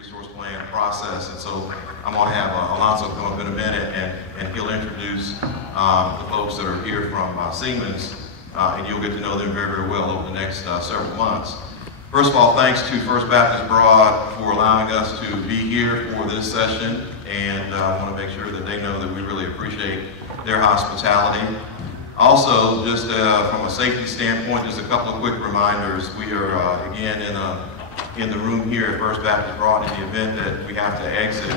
resource plan process. And so I'm going to have Alonzo come up in a minute, and he'll introduce the folks that are here from Siemens, and you'll get to know them very, very well over the next several months. First of all, thanks to First Baptist Broad for allowing us to be here for this session, and I want to make sure that they know that we really appreciate their hospitality. Also, just from a safety standpoint, just a couple of quick reminders. We are again in the room here at First Baptist Broad in the event that we have to exit.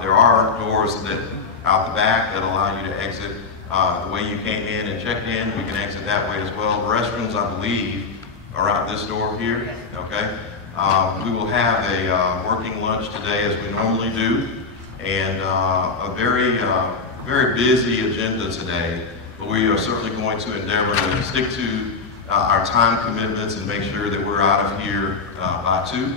There are doors that out the back that allow you to exit the way you came in and checked in. We can exit that way as well. The restrooms, I believe, are out this door here. Okay. We will have a working lunch today as we normally do, and a very busy agenda today. But we are certainly going to endeavor to stick to our time commitments and make sure that we're out of here by 2.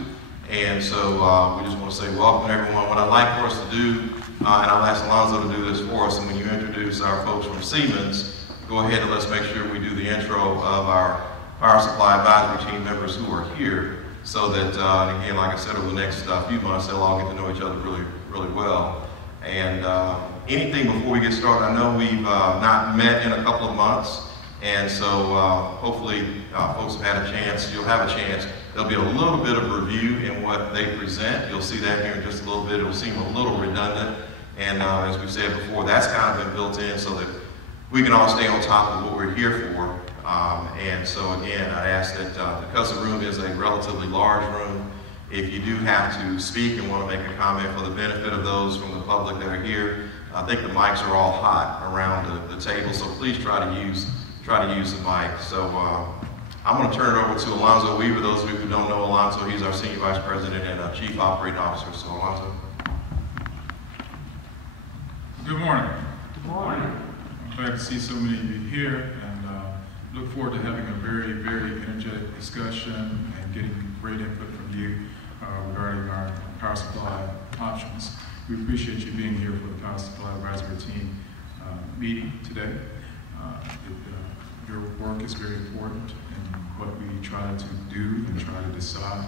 And so we just want to say welcome everyone. What I'd like for us to do, and I'll ask Alonzo to do this for us, and when you introduce our folks from Siemens, go ahead and let's make sure we do the intro of our Power Supply Advisory Team members who are here, so that, and again, like I said, over the next few months, they'll all get to know each other really, really well. And anything before we get started, I know we've not met in a couple of months, and so hopefully folks have had a chance, you'll have a chance. There'll be a little bit of review in what they present. You'll see that here in just a little bit. It'll seem a little redundant, and as we've said before, that's kind of been built in so that we can all stay on top of what we're here for. And so again, I ask that because the room is a relatively large room, if you do have to speak and want to make a comment for the benefit of those from the public that are here, I think the mics are all hot around the table, so please try to use the mic. So I'm going to turn it over to Alonzo Weaver. Those of you who don't know Alonzo, he's our Senior Vice President and Chief Operating Officer. So Alonzo. Good morning. Good morning. I'm glad to see so many of you here, and look forward to having a very, very energetic discussion and getting great input from you regarding our power supply options. We appreciate you being here for the Power Supply Advisory Team meeting today. Your work is very important in what we try to do and try to decide.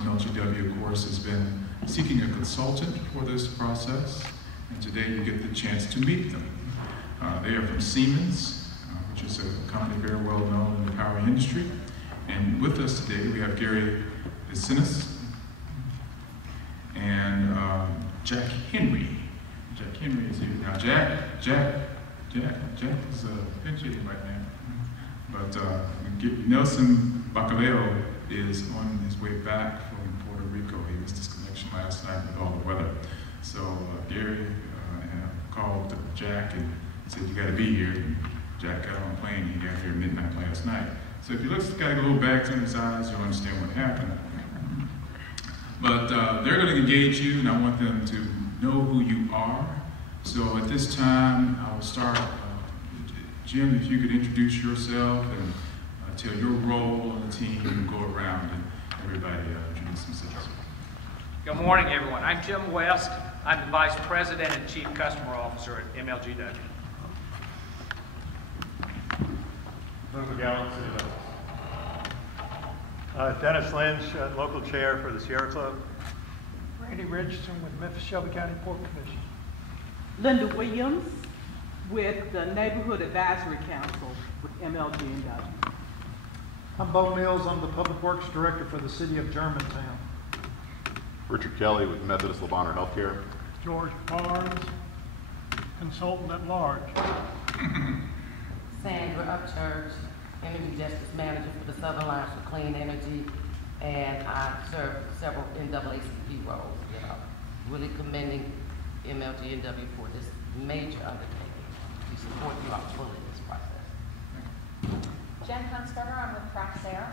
MLGW, of course, has been seeking a consultant for this process, and today you get the chance to meet them. They are from Siemens, which is a company very well known in the power industry. And with us today, we have Gary Desinis and Jack Henry. Jack Henry is here. Now, Jack is pinch-hitting right now. But Nelson Bacaleo is on his way back from Puerto Rico. He missed his connection last night with all the weather. So Gary called Jack and said, "You got to be here." And Jack got on a plane and he got here at midnight last night. So if you look, got a little bags in his eyes, you'll understand what happened. But they're going to engage you, and I want them to know who you are. So at this time, I will start. Jim, if you could introduce yourself and tell your role on the team, and go around and everybody introduce themselves. Good morning, everyone. I'm Jim West. I'm the Vice President and Chief Customer Officer at MLGW. Dennis Lynch, local chair for the Sierra Club. Randy Richardson with Memphis Shelby County Port Commission. Linda Williams with the Neighborhood Advisory Council with MLGW. I'm Bo Mills. I'm the Public Works Director for the City of Germantown. Richard Kelly with Methodist Le Bonheur Healthcare. George Barnes, Consultant at Large. Sandra Upchurch, Energy Justice Manager for the Southern Alliance for Clean Energy, and I serve several NAACP roles. Really commending MLGW for this major undertaking. We support you all fully in this process. Jen Hunsberger, I'm with Praxair.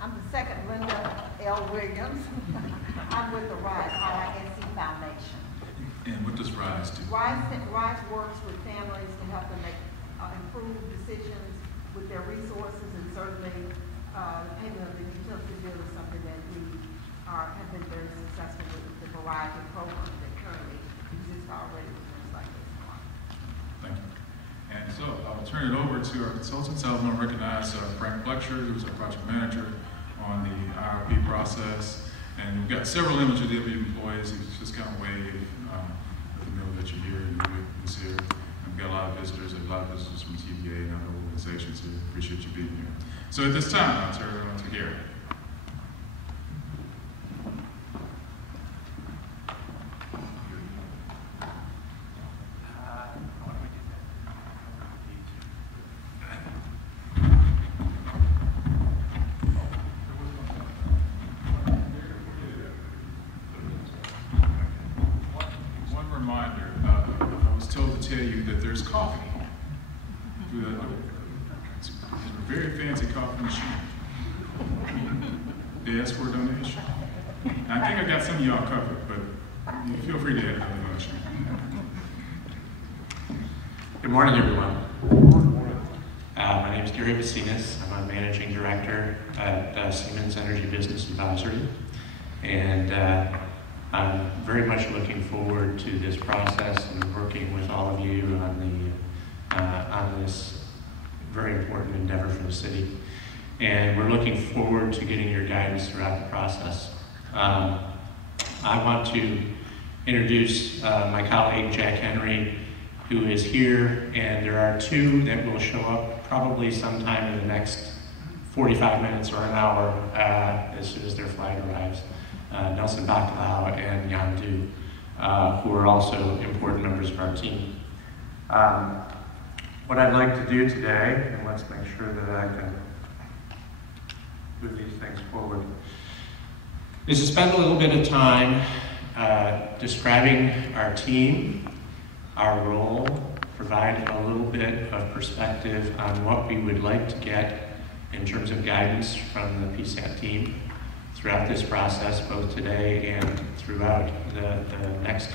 I'm the second Linda L. Williams. I'm with the RISE, R-I-S-E Foundation. And what does RISE do? RISE works with families to help them make improved decisions with their resources, and certainly the payment of the utility bill is something that we have been very successful with the variety of programs that currently exist already with things like this. Thank you. And so I'll turn it over to our consultants. I want to recognize Frank Fletcher, who's our project manager on the IRP process, And we've got several MLGW employees who just kind of wave, let them know that you're here and you're here. And we've got a lot of visitors from TVA and other organizations who appreciate you being here. So at this time, I'll turn it over to Gary. One reminder, I was told to tell you that there's coffee. It's a very fancy coffee machine. They asked for a donation. I think I got some of y'all covered, but you feel free to add another donation. Good morning, everyone. My name is Gary Vacinas. I'm a managing director at Siemens Energy Business Advisory, and I'm very much looking forward to this process and working with all of you on this very important endeavor for the city. And we're looking forward to getting your guidance throughout the process. I want to introduce my colleague, Jack Henry, who is here, and there are two that will show up probably sometime in the next 45 minutes or an hour as soon as their flight arrives. Nelson Bacalao and Yan Du, who are also important members of our team. What I'd like to do today, and let's make sure that I can move these things forward, is to spend a little bit of time describing our team, our role, provide a little bit of perspective on what we would like to get in terms of guidance from the PSAT team throughout this process, both today and throughout the next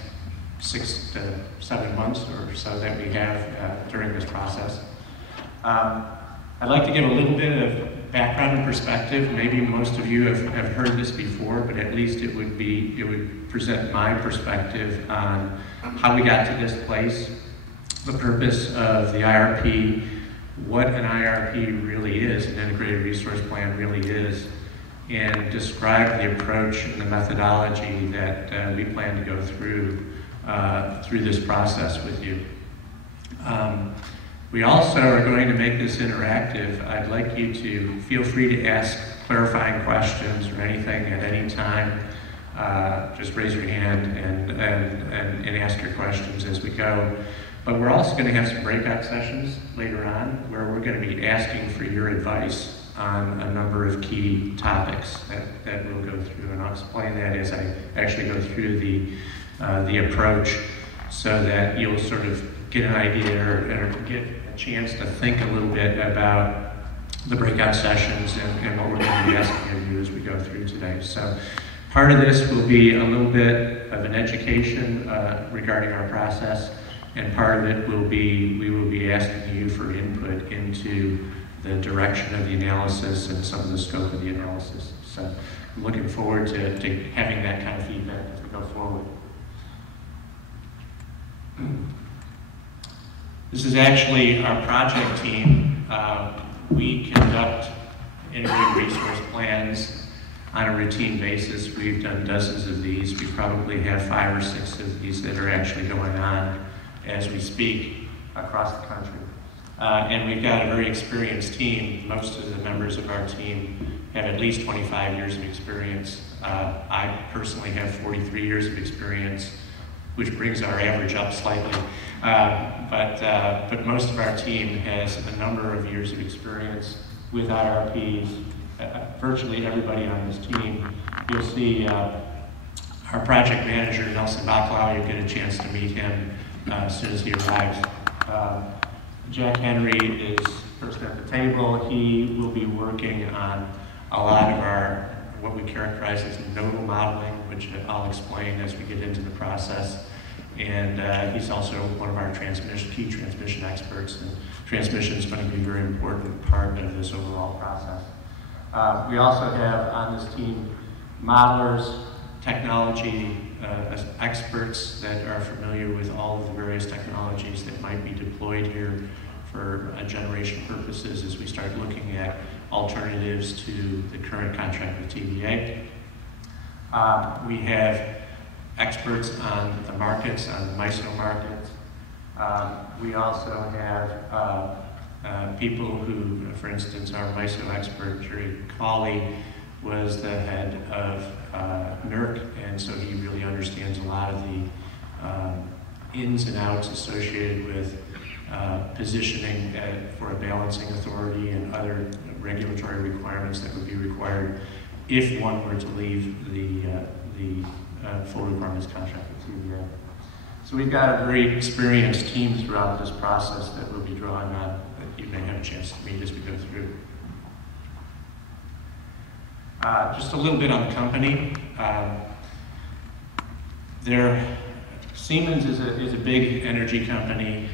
6 to 7 months or so that we have during this process. I'd like to give a little bit of background and perspective. Maybe most of you have heard this before, but at least it would present my perspective on how we got to this place, the purpose of the IRP, what an IRP really is, an integrated resource plan really is, and describe the approach and the methodology that we plan to go through this process with you. We also are going to make this interactive. I'd like you to feel free to ask clarifying questions or anything at any time. Just raise your hand and ask your questions as we go. But we're also going to have some breakout sessions later on where we're going to be asking for your advice on a number of key topics that we'll go through. And I'll explain that as I actually go through the approach so that you'll sort of get an idea or get a chance to think a little bit about the breakout sessions and what we're going to be asking of you as we go through today. So part of this will be a little bit of an education regarding our process, and part of it will be, we will be asking you for input into the direction of the analysis and some of the scope of the analysis. So I'm looking forward to having that kind of feedback as we go forward. This is actually our project team. We conduct integrated resource plans on a routine basis. We've done dozens of these. We probably have 5 or 6 of these that are actually going on as we speak across the country. And we've got a very experienced team. Most of the members of our team have at least 25 years of experience. I personally have 43 years of experience, which brings our average up slightly. But most of our team has a number of years of experience with IRPs. Virtually everybody on this team. You'll see our project manager, Nelson Bacalao. You'll get a chance to meet him as soon as he arrives. Jack Henry is first at the table. He will be working on a lot of our, what we characterize as nodal modeling, which I'll explain as we get into the process. And he's also one of our key transmission experts, and transmission is going to be a very important part of this overall process. We also have on this team modelers, technology experts that are familiar with all of the various technologies that might be deployed here for generation purposes as we start looking at alternatives to the current contract with TVA. We have experts on the markets, on the MISO markets. We also have people who, for instance, our MISO expert, Jerry Cawley, was the head of NERC, and so he really understands a lot of the ins and outs associated with positioning for a balancing authority and other regulatory requirements that would be required if one were to leave the full requirements contract with TVA. So we've got a very experienced team throughout this process that we'll be drawing on, that you may have a chance to meet as we go through. Just a little bit on the company. Siemens is a big energy company.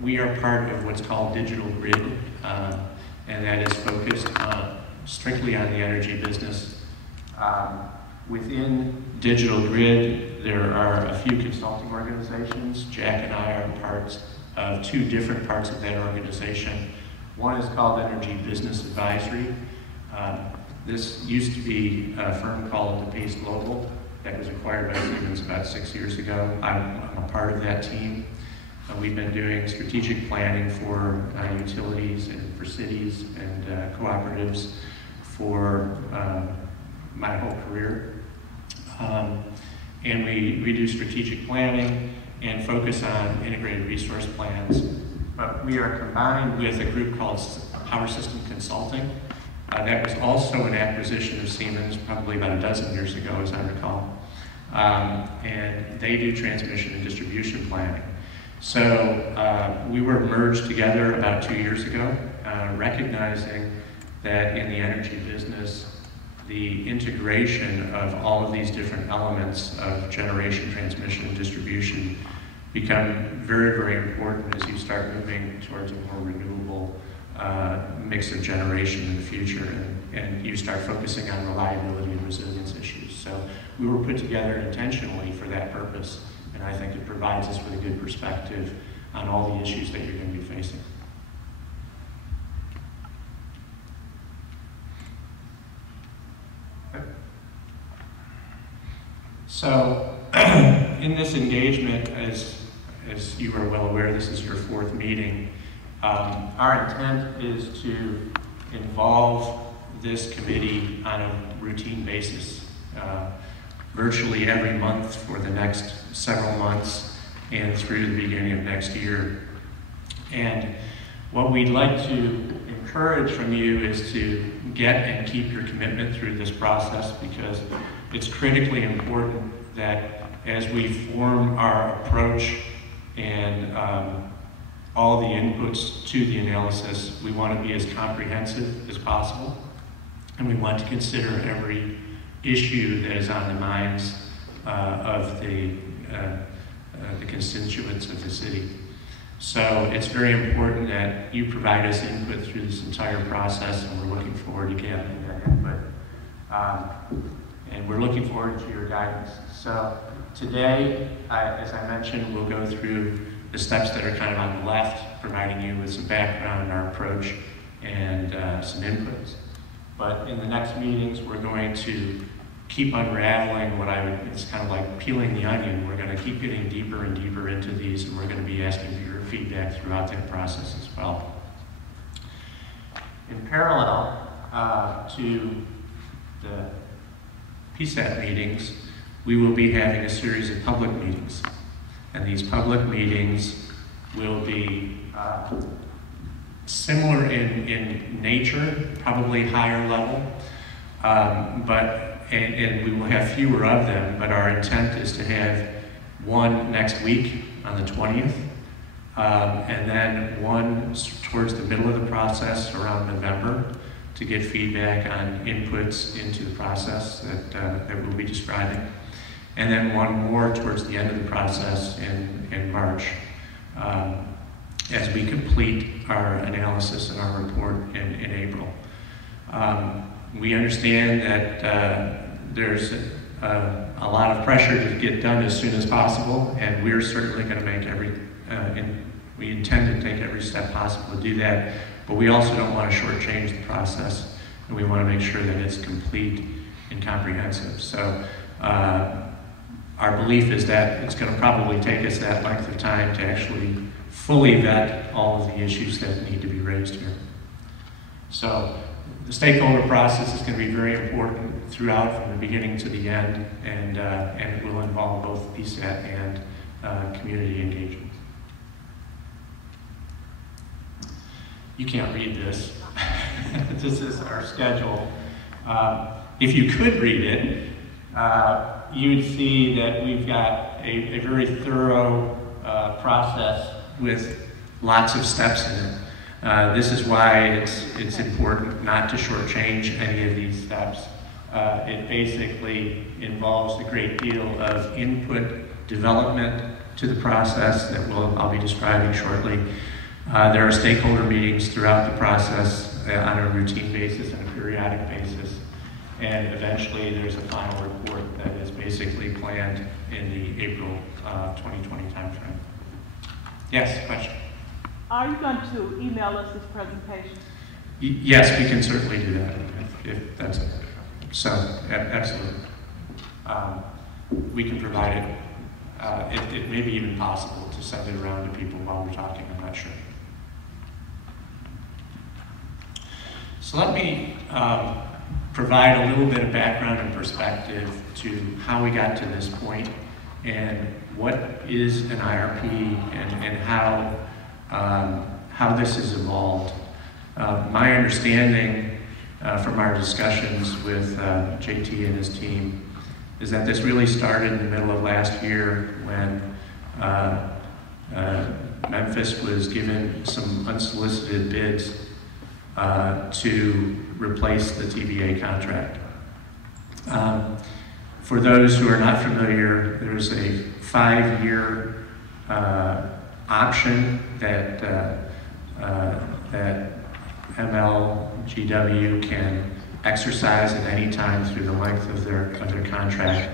We are part of what's called Digital Grid, and that is focused strictly on the energy business. Within Digital Grid, there are a few consulting organizations. Jack and I are parts of two different parts of that organization. One is called Energy Business Advisory. This used to be a firm called DePace Global that was acquired by Siemens about 6 years ago. I'm a part of that team. We've been doing strategic planning for utilities and for cities and cooperatives for my whole career. And we do strategic planning and focus on integrated resource plans. But we are combined with a group called Power System Consulting. That was also an acquisition of Siemens probably about a dozen years ago, as I recall. And they do transmission and distribution planning. So we were merged together about 2 years ago, recognizing that in the energy business, the integration of all of these different elements of generation, transmission, and distribution become very, very important as you start moving towards a more renewable mix of generation in the future, and you start focusing on reliability and resilience issues. So we were put together intentionally for that purpose, and I think it provides us with a good perspective on all the issues that you're going to be facing. Okay. So in this engagement, as you are well aware, this is your fourth meeting. Our intent is to involve this committee on a routine basis, virtually every month for the next several months and through the beginning of next year. And what we'd like to encourage from you is to get and keep your commitment through this process, because it's critically important that as we form our approach and all the inputs to the analysis, we want to be as comprehensive as possible, and we want to consider every issue that is on the minds of the constituents of the city. So it's very important that you provide us input through this entire process, and we're looking forward to gathering that input. And we're looking forward to your guidance. So today, as I mentioned, we'll go through the steps that are kind of on the left, providing you with some background in our approach and some inputs. But in the next meetings, we're going to keep unraveling it's kind of like peeling the onion. We're going to keep getting deeper and deeper into these, and we're going to be asking for your feedback throughout that process as well. In parallel to the PSAT meetings, we will be having a series of public meetings. And these public meetings will be similar in nature, probably higher level, and we will have fewer of them, but our intent is to have one next week on the 20th, and then one towards the middle of the process around November to get feedback on inputs into the process that we'll be describing. And then one more towards the end of the process in March, as we complete our analysis and our report in April. We understand that there's a lot of pressure to get done as soon as possible, and we're certainly going to make we intend to take every step possible to do that, but we also don't want to shortchange the process, and we want to make sure that it's complete and comprehensive. So our belief is that it's going to probably take us that length of time to actually fully vet all of the issues that need to be raised here. So the stakeholder process is going to be very important throughout, from the beginning to the end, and it will involve both PSAT and community engagement. You can't read this. This is our schedule. If you could read it, you would see that we've got a very thorough process with lots of steps in it. This is why it's important not to shortchange any of these steps. It basically involves a great deal of input development to the process that I'll be describing shortly. There are stakeholder meetings throughout the process on a routine basis and a periodic basis. And eventually there's a final report that is basically planned in the April 2020 timeframe. Yes, question? Are you going to email us this presentation? Yes, we can certainly do that if that's it. So, absolutely. We can provide it. It may be even possible to send it around to people while we're talking, I'm not sure. So let me provide a little bit of background and perspective to how we got to this point and what is an IRP and how this has evolved. My understanding from our discussions with JT and his team is that this really started in the middle of last year when Memphis was given some unsolicited bids to replace the TVA contract. For those who are not familiar, there's a 5-year option that that MLGW can exercise at any time through the length of their contract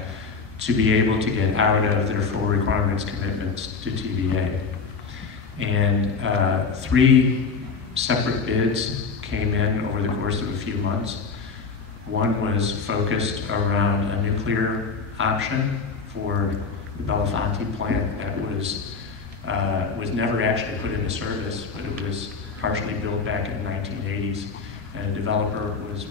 to be able to get out of their full requirements commitments to TVA. And 3 separate bids came in over the course of a few months. One was focused around a nuclear option for the Belafonte plant that was never actually put into service, but it was partially built back in the 1980s. And a developer was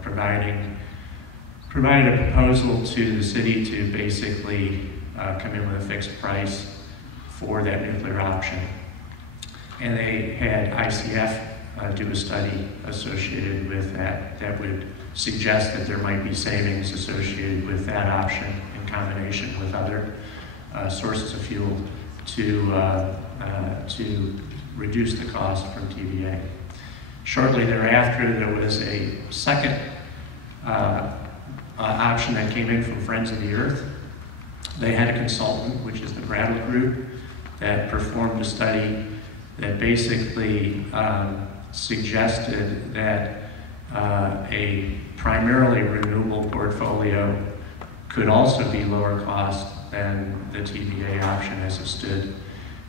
provided a proposal to the city to basically come in with a fixed price for that nuclear option. And they had ICF do a study associated with that would suggest that there might be savings associated with that option in combination with other sources of fuel to reduce the cost from TVA. Shortly thereafter, there was a second option that came in from Friends of the Earth. They had a consultant, which is the Bradley Group, that performed a study that basically suggested that a primarily renewable portfolio could also be lower cost than the TVA option as it stood.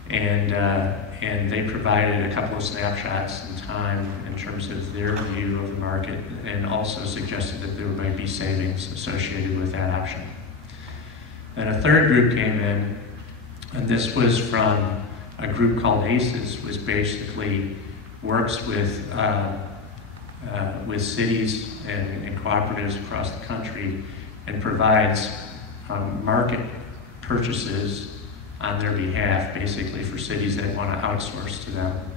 And they provided a couple of snapshots in time in terms of their view of the market, and also suggested that there might be savings associated with that option. Then a third group came in, and this was from a group called ACES, which basically works with cities and cooperatives across the country and provides market purchases on their behalf, basically for cities that want to outsource to them.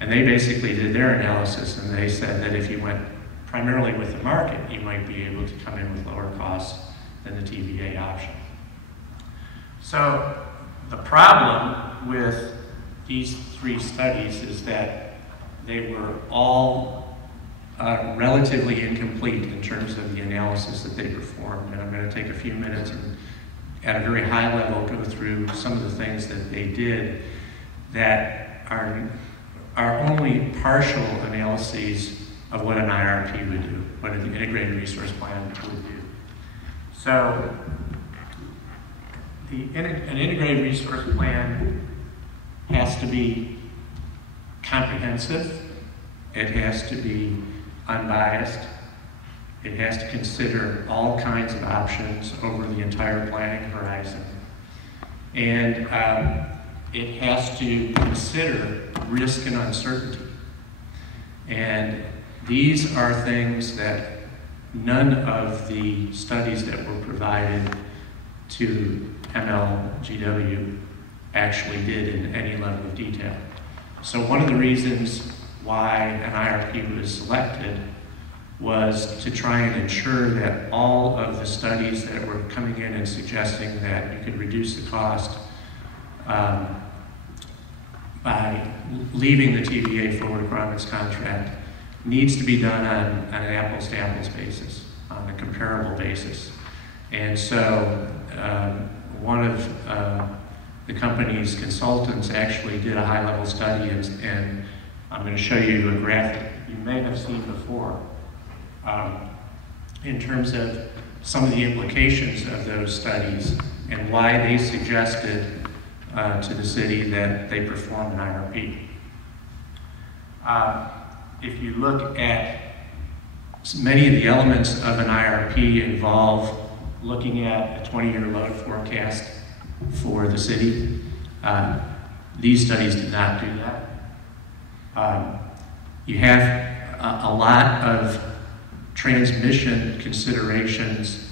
And they basically did their analysis, and they said that if you went primarily with the market, you might be able to come in with lower costs than the TVA option. So the problem with these 3 studies is that they were all relatively incomplete in terms of the analysis that they performed. And I'm going to take a few minutes and at a very high level go through some of the things that they did that are only partial analyses of what an IRP would do, what an integrated resource plan would do. So an integrated resource plan has to be comprehensive, it has to be unbiased, It has to consider all kinds of options over the entire planning horizon. And it has to consider risk and uncertainty. And these are things that none of the studies that were provided to MLGW actually did in any level of detail. So one of the reasons why an IRP was selected was to try and ensure that all of the studies that were coming in and suggesting that you could reduce the cost by leaving the TVA forward requirements contract needs to be done on an apples-to-apples basis, on a comparable basis. And so one of the company's consultants actually did a high-level study, and I'm going to show you a graphic you may have seen before in terms of some of the implications of those studies and why they suggested to the city that they perform an IRP. If you look at many of the elements of an IRP involve looking at a 20-year load forecast for the city. These studies did not do that. You have a lot of transmission considerations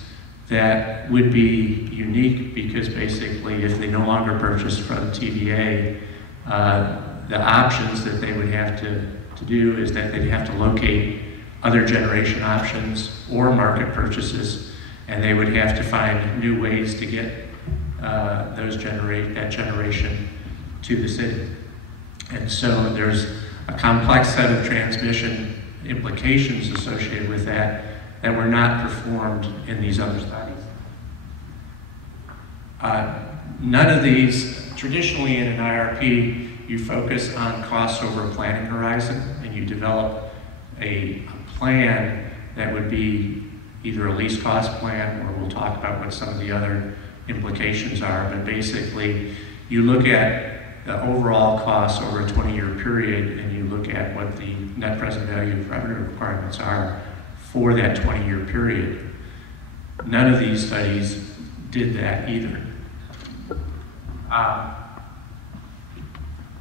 that would be unique because basically if they no longer purchase from TVA, the options that they would have to do is that they'd have to locate other generation options or market purchases, and they would have to find new ways to get that generation to the city. And so there's a complex set of transmission implications associated with that that were not performed in these other studies. None of these, traditionally in an IRP, you focus on costs over a planning horizon, and you develop a plan that would be either a least cost plan, or we'll talk about what some of the other implications are, but basically you look at the overall costs over a 20-year period, and you look at what the net present value of revenue requirements are for that 20-year period. None of these studies did that either.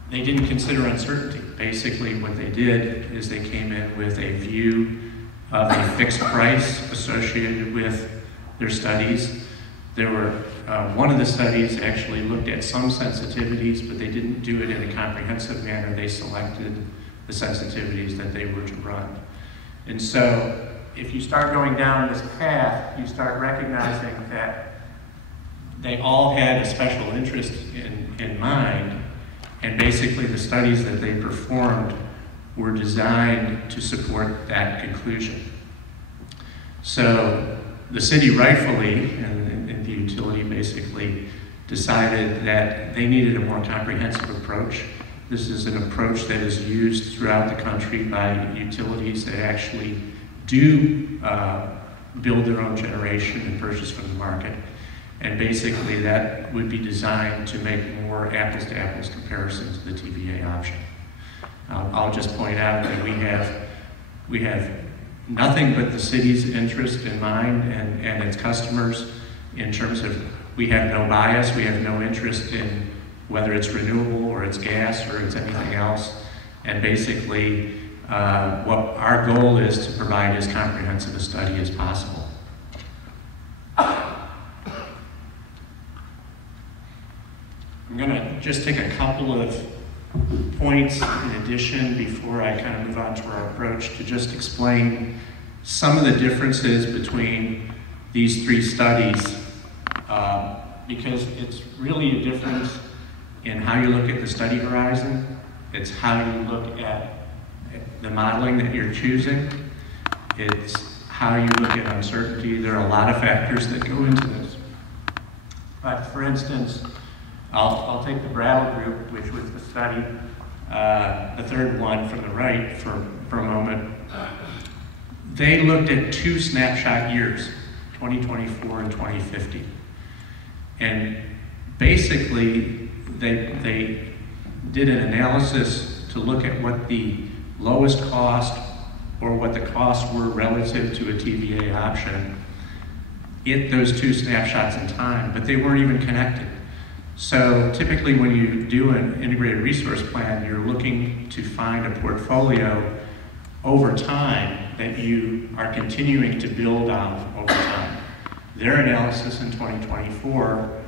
They didn't consider uncertainty. Basically what they did is they came in with a view of a fixed price associated with their studies. There were, one of the studies actually looked at some sensitivities, but they didn't do it in a comprehensive manner. They selected the sensitivities that they were to run. And so if you start going down this path, you start recognizing that they all had a special interest in mind, and basically the studies that they performed were designed to support that conclusion. So the city rightfully, and the utility basically, decided that they needed a more comprehensive approach. This is an approach that is used throughout the country by utilities that actually do build their own generation and purchase from the market. And basically that would be designed to make more apples-to-apples comparisons to the TVA option. I'll just point out that we have nothing but the city's interest in mind and its customers in terms of we have no bias, we have no interest in whether it's renewable or it's gas or it's anything else. And basically what our goal is to provide as comprehensive a study as possible. I'm going to just take a couple of points in addition before I kind of move on to our approach to just explain some of the differences between these three studies because it's really a difference in how you look at the study horizon. It's how you look at the modeling that you're choosing. It's how you look at uncertainty. There are a lot of factors that go into this. But for instance, I'll take the Brattle group, which was the study, the third one from the right for a moment. They looked at two snapshot years, 2024 and 2050. And basically, they did an analysis to look at what the lowest cost or what the costs were relative to a TVA option those two snapshots in time, but they weren't even connected. So typically when you do an integrated resource plan, you're looking to find a portfolio over time that you are continuing to build on over time. Their analysis in 2024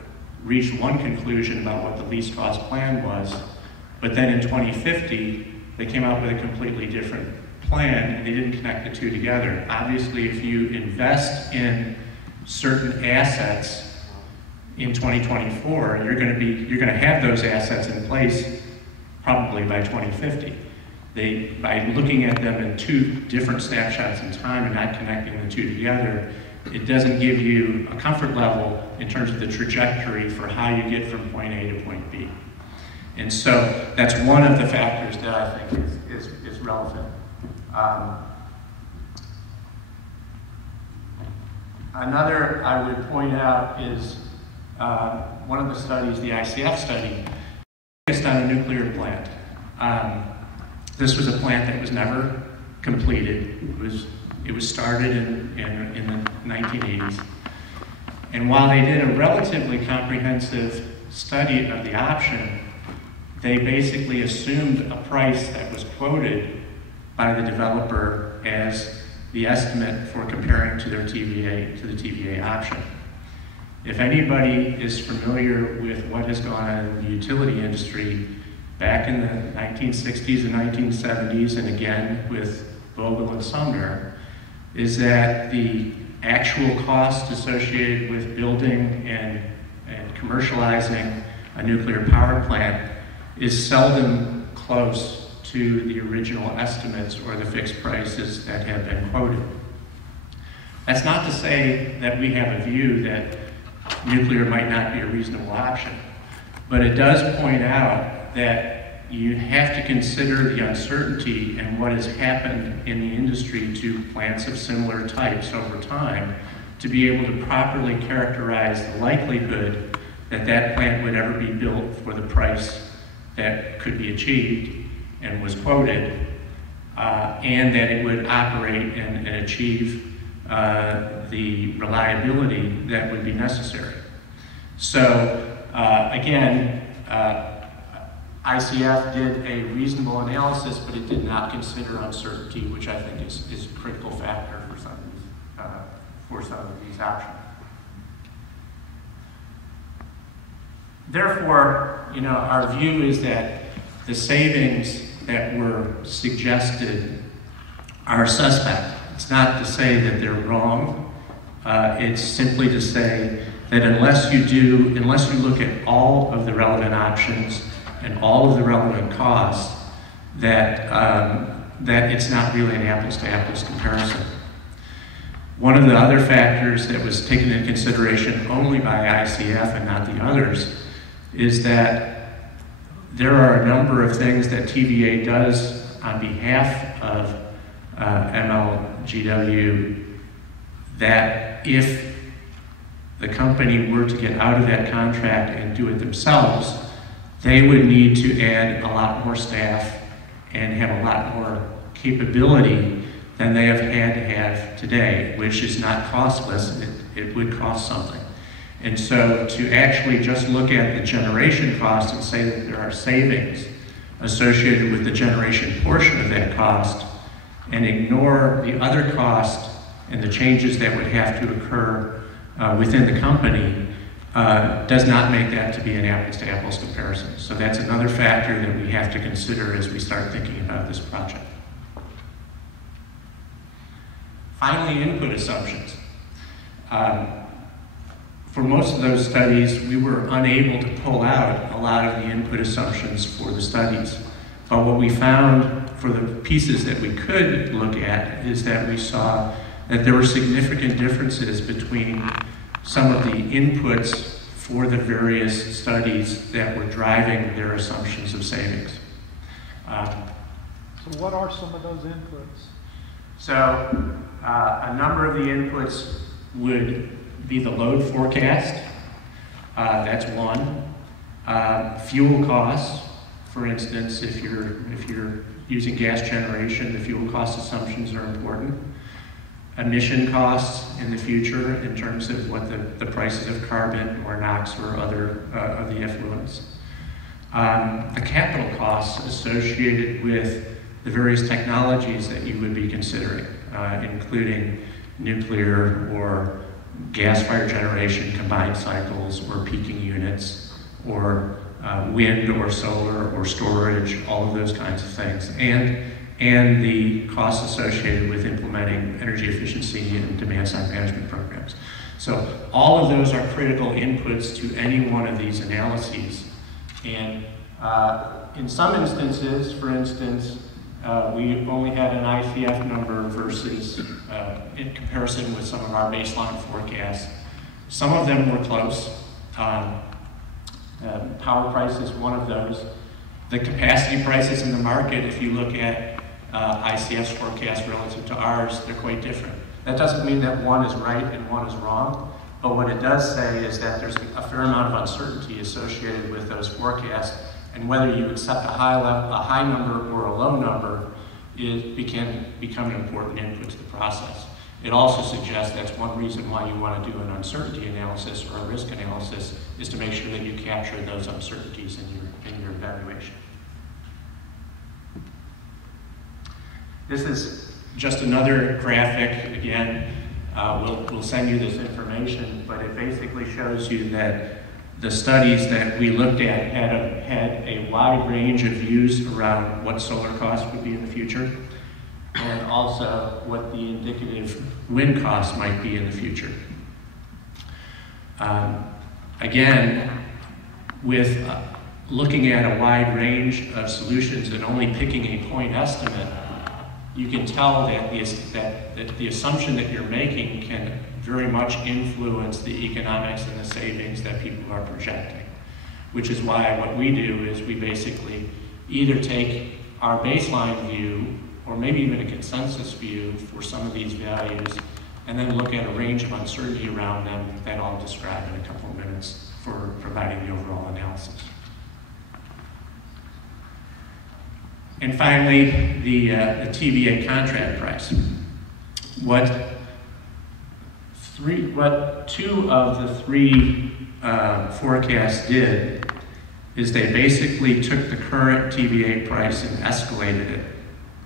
reached one conclusion about what the least cost plan was, but then in 2050, they came out with a completely different plan and they didn't connect the two together. Obviously, if you invest in certain assets in 2024, you're going to have those assets in place probably by 2050. By looking at them in two different snapshots in time and not connecting the two together, it doesn't give you a comfort level in terms of the trajectory for how you get from point A to point B. And so that's one of the factors that I think is relevant. Another I would point out is one of the studies, the ICF study, focused on a nuclear plant. This was a plant that was never completed. It was started in the 1980s. And while they did a relatively comprehensive study of the option, they basically assumed a price that was quoted by the developer as the estimate for comparing to their TVA, to the TVA option. If anybody is familiar with what has gone on in the utility industry back in the 1960s and 1970s, and again with Vogel and Sumner, is that the actual cost associated with building and commercializing a nuclear power plant is seldom close to the original estimates or the fixed prices that have been quoted. That's not to say that we have a view that nuclear might not be a reasonable option, but it does point out that you have to consider the uncertainty and what has happened in the industry to plants of similar types over time to be able to properly characterize the likelihood that that plant would ever be built for the price that could be achieved and was quoted, and that it would operate and achieve the reliability that would be necessary. So again, ICF did a reasonable analysis, but it did not consider uncertainty, which I think is a critical factor for some of these options. Therefore, our view is that the savings that were suggested are suspect. It's not to say that they're wrong. It's simply to say that unless you look at all of the relevant options and all of the relevant costs, that it's not really an apples-to-apples comparison. One of the other factors that was taken into consideration only by ICF and not the others is that there are a number of things that TVA does on behalf of MLGW that if the company were to get out of that contract and do it themselves, they would need to add a lot more staff and have a lot more capability than they have had to have today, which is not costless. It would cost something. And so to actually just look at the generation cost and say that there are savings associated with the generation portion of that cost and ignore the other cost and the changes that would have to occur within the company does not make that to be an apples-to-apples comparison. So that's another factor that we have to consider as we start thinking about this project. Finally, input assumptions. For most of those studies, we were unable to pull out a lot of the input assumptions for the studies. But what we found for the pieces that we could look at is that we saw that there were significant differences between some of the inputs for the various studies that were driving their assumptions of savings. So what are some of those inputs? So a number of the inputs would be the load forecast. That's one. Fuel costs, for instance, if you're using gas generation, the fuel cost assumptions are important. Emission costs in the future in terms of what the prices of carbon or NOx or other of the effluents. The capital costs associated with the various technologies that you would be considering, including nuclear or gas-fired generation, combined cycles, or peaking units, or wind or solar or storage, all of those kinds of things, and the costs associated with implementing energy efficiency and demand-side management programs. So all of those are critical inputs to any one of these analyses. And in some instances, for instance, we only had an ICF number versus in comparison with some of our baseline forecasts. Some of them were close. Power price is one of those. The capacity prices in the market, if you look at ICF's forecast relative to ours, they're quite different. That doesn't mean that one is right and one is wrong, but what it does say is that there's a fair amount of uncertainty associated with those forecasts, and whether you accept a high number or a low number can become an important input to the process. It also suggests that's one reason why you want to do an uncertainty analysis or a risk analysis, is to make sure that you capture those uncertainties in your evaluation. This is just another graphic. Again, we'll send you this information, but it basically shows you that the studies that we looked at had a wide range of views around what solar costs would be in the future, and also what the indicative wind costs might be in the future. Again, with looking at a wide range of solutions and only picking a point estimate, you can tell that the assumption that you're making can very much influence the economics and the savings that people are projecting, which is why what we do is we basically either take our baseline view or maybe even a consensus view for some of these values, and then look at a range of uncertainty around them that I'll describe in a couple of minutes for providing the overall analysis. And finally, the TVA contract price. What two of the three forecasts did is they basically took the current TVA price and escalated it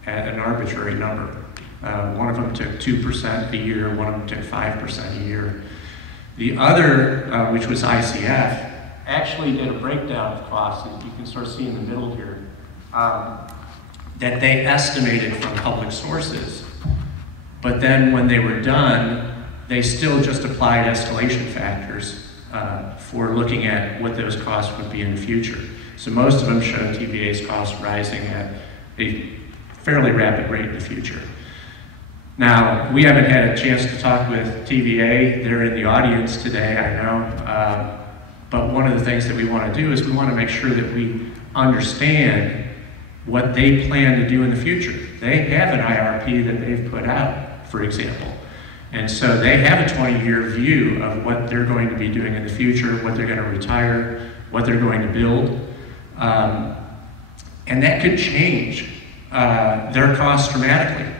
at an arbitrary number. One of them took 2% a year, one of them took 5% a year. The other, which was ICF, actually did a breakdown of costs, as you can sort of see in the middle here, that they estimated from public sources. But then when they were done, they still just applied escalation factors for looking at what those costs would be in the future. So most of them showed TVA's costs rising at a fairly rapid rate in the future. Now, we haven't had a chance to talk with TVA. They're in the audience today, I know. But one of the things that we want to do is we want to make sure that we understand what they plan to do in the future. They have an IRP that they've put out, for example. And so they have a 20-year view of what they're going to be doing in the future, what they're going to retire, what they're going to build. And that could change their costs dramatically.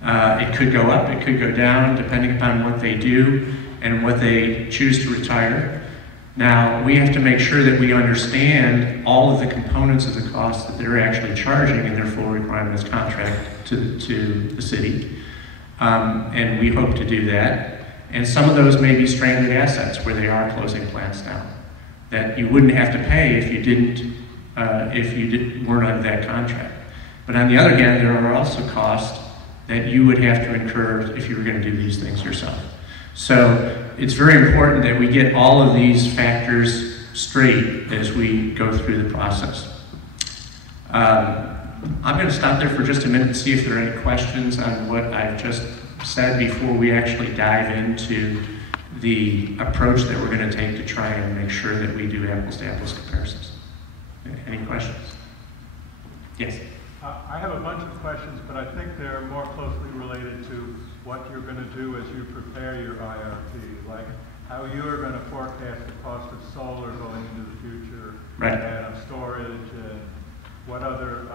It could go up, it could go down, depending upon what they do and what they choose to retire. Now, we have to make sure that we understand all of the components of the costs that they're actually charging in their full requirements contract to the city. And we hope to do that. And some of those may be stranded assets where they are closing plants down that you wouldn't have to pay if you weren't under that contract. But on the other hand, there are also costs that you would have to incur if you were going to do these things yourself. So it's very important that we get all of these factors straight as we go through the process. I'm going to stop there for just a minute and see if there are any questions on what I've just said before we actually dive into the approach that we're going to take to try and make sure that we do apples-to-apples comparisons. Any questions? Yes? I have a bunch of questions, but I think they're more closely related to what you're going to do as you prepare your IRP, like how you are going to forecast the cost of solar going into the future, right, and of storage, and what other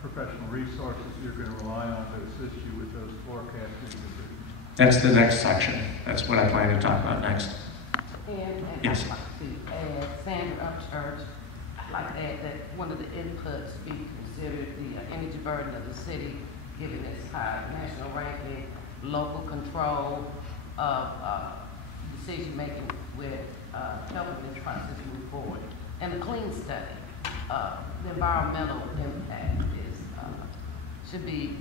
professional resources you're going to rely on to assist you with those forecasting decisions? That's the next section. That's what I plan to talk about next. And Yes. I'd like to add, Sandra Upchurch, I'd like to add that one of the inputs be considered the energy burden of the city, given its high national ranking, local control of decision-making with helping this process move forward. And the clean study, the environmental impact is, should be,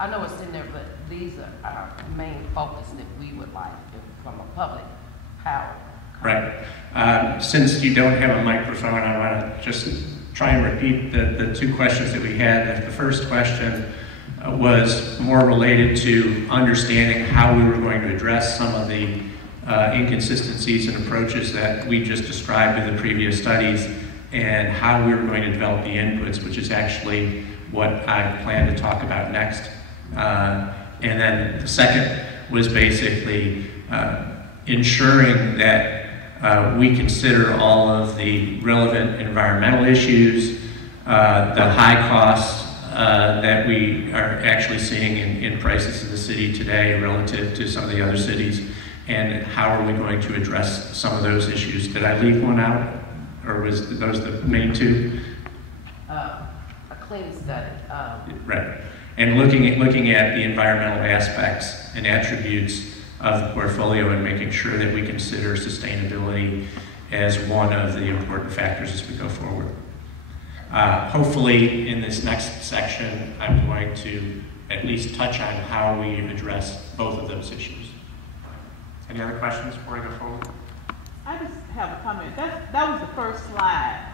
I know it's in there, but these are our main focus that we would like from a public power. Right. Since you don't have a microphone, I want to just try and repeat the two questions that we had. The first question was more related to understanding how we were going to address some of the inconsistencies and approaches that we just described in the previous studies, and how we were going to develop the inputs, which is actually what I plan to talk about next. And then the second was basically ensuring that we consider all of the relevant environmental issues, the high costs that we are actually seeing in prices in the city today relative to some of the other cities, and how are we going to address some of those issues. Did I leave one out, or was those the main two? A clean study. Right. And looking at the environmental aspects and attributes of the portfolio, and making sure that we consider sustainability as one of the important factors as we go forward. Hopefully in this next section, I'm going to at least touch on how we address both of those issues. Any other questions before I go forward? I just have a comment. That was the first slide.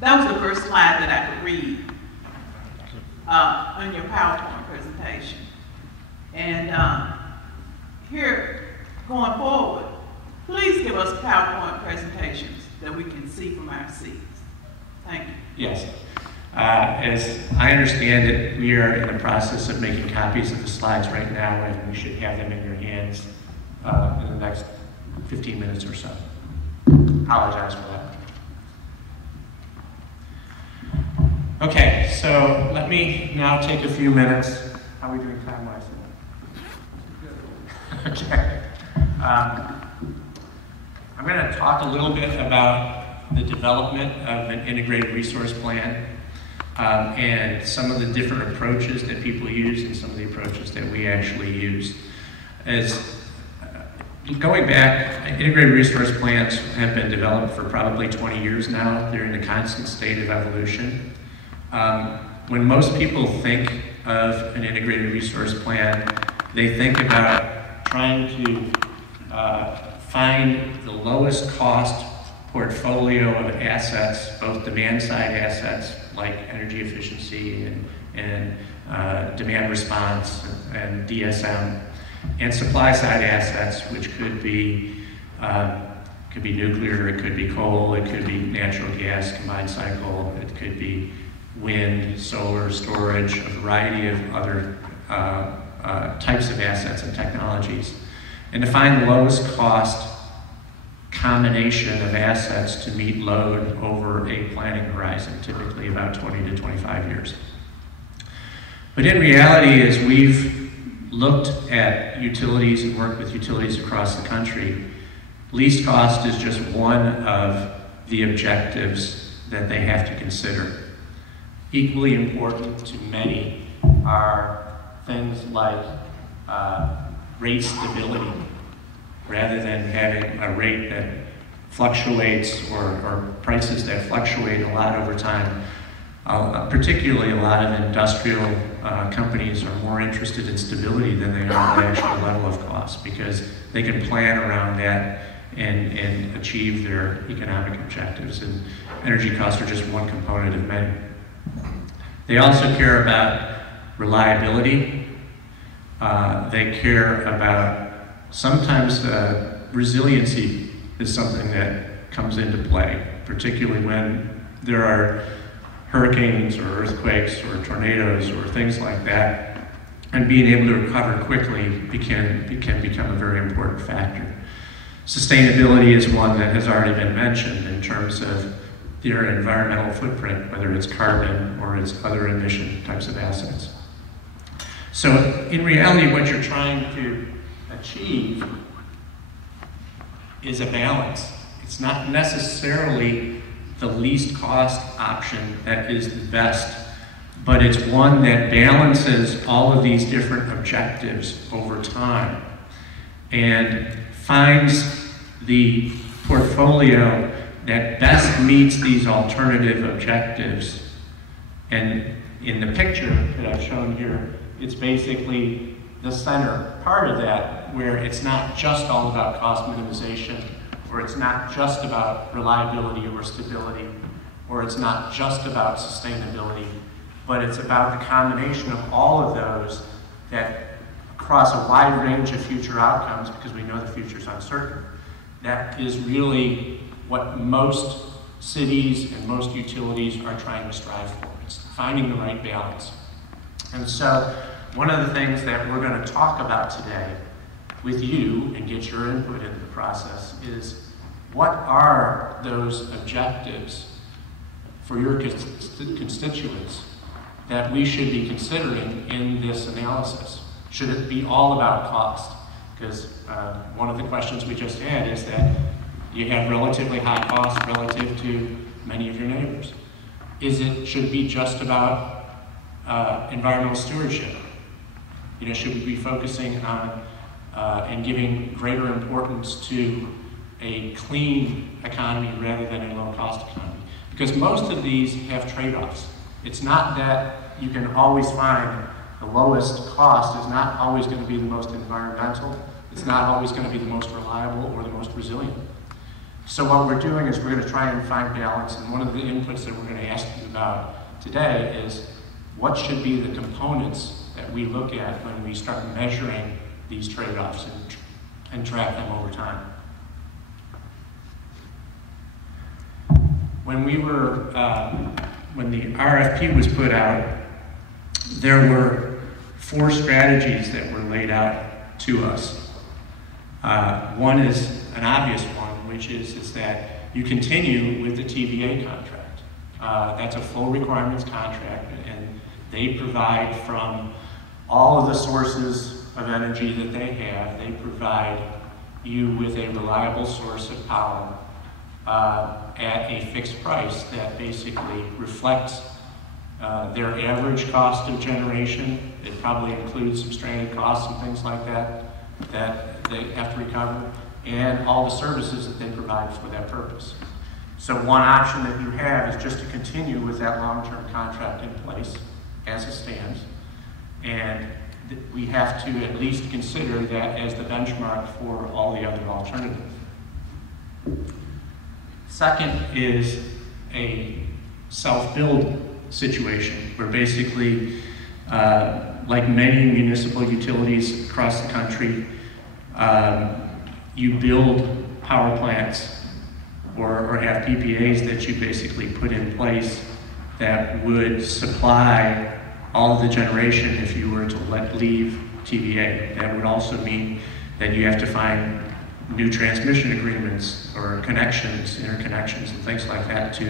That was the first slide that I could read on your PowerPoint presentation. And here, going forward, please give us PowerPoint presentations that we can see from our seats. Thank you. Yes. As I understand it, we are in the process of making copies of the slides right now, and we should have them in your hands in the next 15 minutes or so. Apologize for that. Okay, so let me now take a few minutes. How are we doing time-wise? Okay. I'm going to talk a little bit about the development of an integrated resource plan and some of the different approaches that people use and some of the approaches that we actually use. As going back, integrated resource plans have been developed for probably 20 years now. They're in a constant state of evolution. When most people think of an integrated resource plan, they think about trying to find the lowest cost portfolio of assets, both demand side assets like energy efficiency and demand response and DSM, and supply side assets, which could be nuclear, it could be coal, it could be natural gas, combined cycle, it could be wind, solar, storage, a variety of other types of assets and technologies. And to find the lowest cost combination of assets to meet load over a planning horizon, typically about 20 to 25 years. But in reality, as we've looked at utilities and worked with utilities across the country, least cost is just one of the objectives that they have to consider. Equally important to many are things like rate stability, rather than having a rate that fluctuates or prices that fluctuate a lot over time. Particularly a lot of industrial companies are more interested in stability than they are the actual level of cost, because they can plan around that and achieve their economic objectives. And energy costs are just one component of many. They also care about reliability. They care about, sometimes resiliency is something that comes into play, particularly when there are hurricanes or earthquakes or tornadoes or things like that, and being able to recover quickly can become a very important factor. Sustainability is one that has already been mentioned in terms of their environmental footprint, whether it's carbon or it's other emission types of assets. So in reality, what you're trying to achieve is a balance. It's not necessarily the least cost option that is the best, but it's one that balances all of these different objectives over time and finds the portfolio that best meets these alternative objectives. And in the picture that I've shown here, it's basically the center part of that, where it's not just all about cost minimization, or it's not just about reliability or stability, or it's not just about sustainability, but it's about the combination of all of those that across a wide range of future outcomes, because we know the future's uncertain. That is really what most cities and most utilities are trying to strive for. It's finding the right balance. And so one of the things that we're going to talk about today with you and get your input into the process is, what are those objectives for your constituents that we should be considering in this analysis? Should it be all about cost? Because one of the questions we just had is that you have relatively high costs relative to many of your neighbors. Should it be just about environmental stewardship? Should we be focusing on and giving greater importance to a clean economy rather than a low-cost economy? Because most of these have trade-offs. It's not that you can always find the lowest cost is not always going to be the most environmental. It's not always going to be the most reliable or the most resilient. So what we're doing is we're going to try and find balance, and one of the inputs that we're going to ask you about today is, what should be the components that we look at when we start measuring these trade-offs and track them over time. When the RFP was put out, there were 4 strategies that were laid out to us. One is an obvious one, which is that you continue with the TVA contract. That's a full requirements contract, and they provide from all of the sources of energy that they have. They provide you with a reliable source of power at a fixed price that basically reflects their average cost of generation. It probably includes some stranded costs and things like that that they have to recover, and all the services that they provide for that purpose. So one option that you have is just to continue with that long-term contract in place as it stands, and we have to at least consider that as the benchmark for all the other alternatives. Second is a self-build situation, where basically, like many municipal utilities across the country, you build power plants or have PPAs that you basically put in place that would supply all of the generation if you were to leave TVA. That would also mean that you have to find new transmission agreements or connections, interconnections, and things like that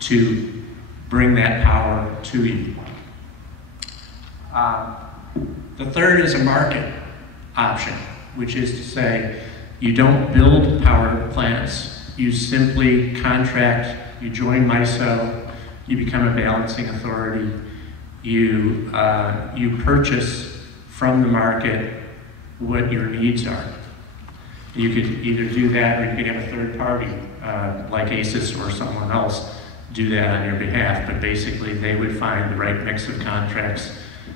to bring that power to you. The third is a market option, which is to say you don't build power plants, you simply contract, you join MISO, you become a balancing authority, you purchase from the market what your needs are. You could either do that, or you could have a third party, like ACES or someone else, do that on your behalf, but basically they would find the right mix of contracts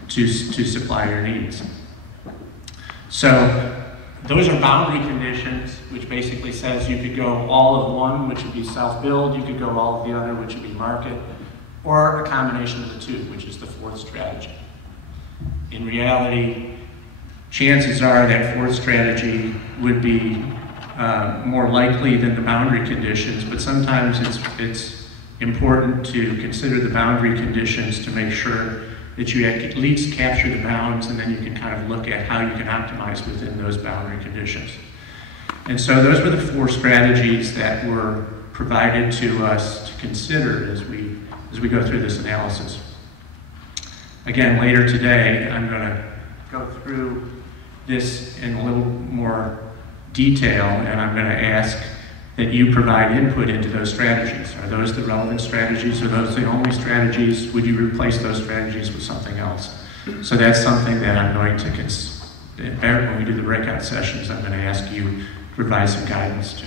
to supply your needs. So those are boundary conditions, which basically says you could go all of one, which would be self-build, you could go all of the other, which would be market, or a combination of the two, which is the fourth strategy. In reality, chances are that fourth strategy would be more likely than the boundary conditions, but sometimes it's important to consider the boundary conditions to make sure that you at least capture the bounds, and then you can kind of look at how you can optimize within those boundary conditions. And so those were the 4 strategies that were provided to us to consider as we go through this analysis. Again, later today, I'm going to go through this in a little more detail, and I'm going to ask that you provide input into those strategies. Are those the relevant strategies? Are those the only strategies? Would you replace those strategies with something else? So that's something that I'm going to consider when we do the breakout sessions. I'm going to ask you to provide some guidance to.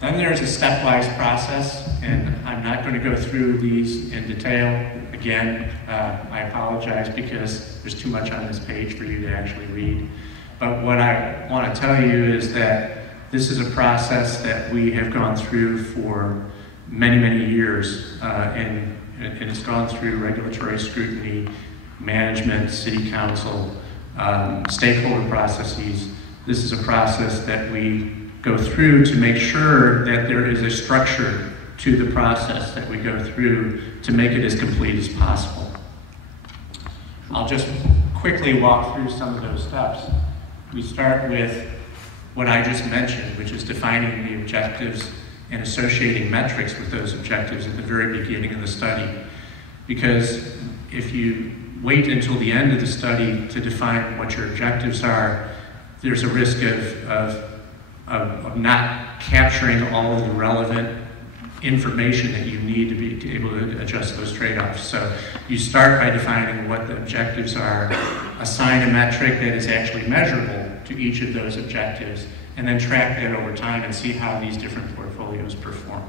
Then there's a stepwise process, and I'm not going to go through these in detail. Again, I apologize because there's too much on this page for you to actually read. But what I want to tell you is that this is a process that we have gone through for many, many years, and it's gone through regulatory scrutiny, management, city council, stakeholder processes. This is a process that we go through to make sure that there is a structure to the process that we go through to make it as complete as possible. I'll just quickly walk through some of those steps. We start with what I just mentioned, which is defining the objectives and associating metrics with those objectives at the very beginning of the study. Because if you wait until the end of the study to define what your objectives are, there's a risk of not capturing all of the relevant information that you need to be able to adjust those trade-offs. So you start by defining what the objectives are, assign a metric that is actually measurable to each of those objectives, and then track that over time and see how these different portfolios perform.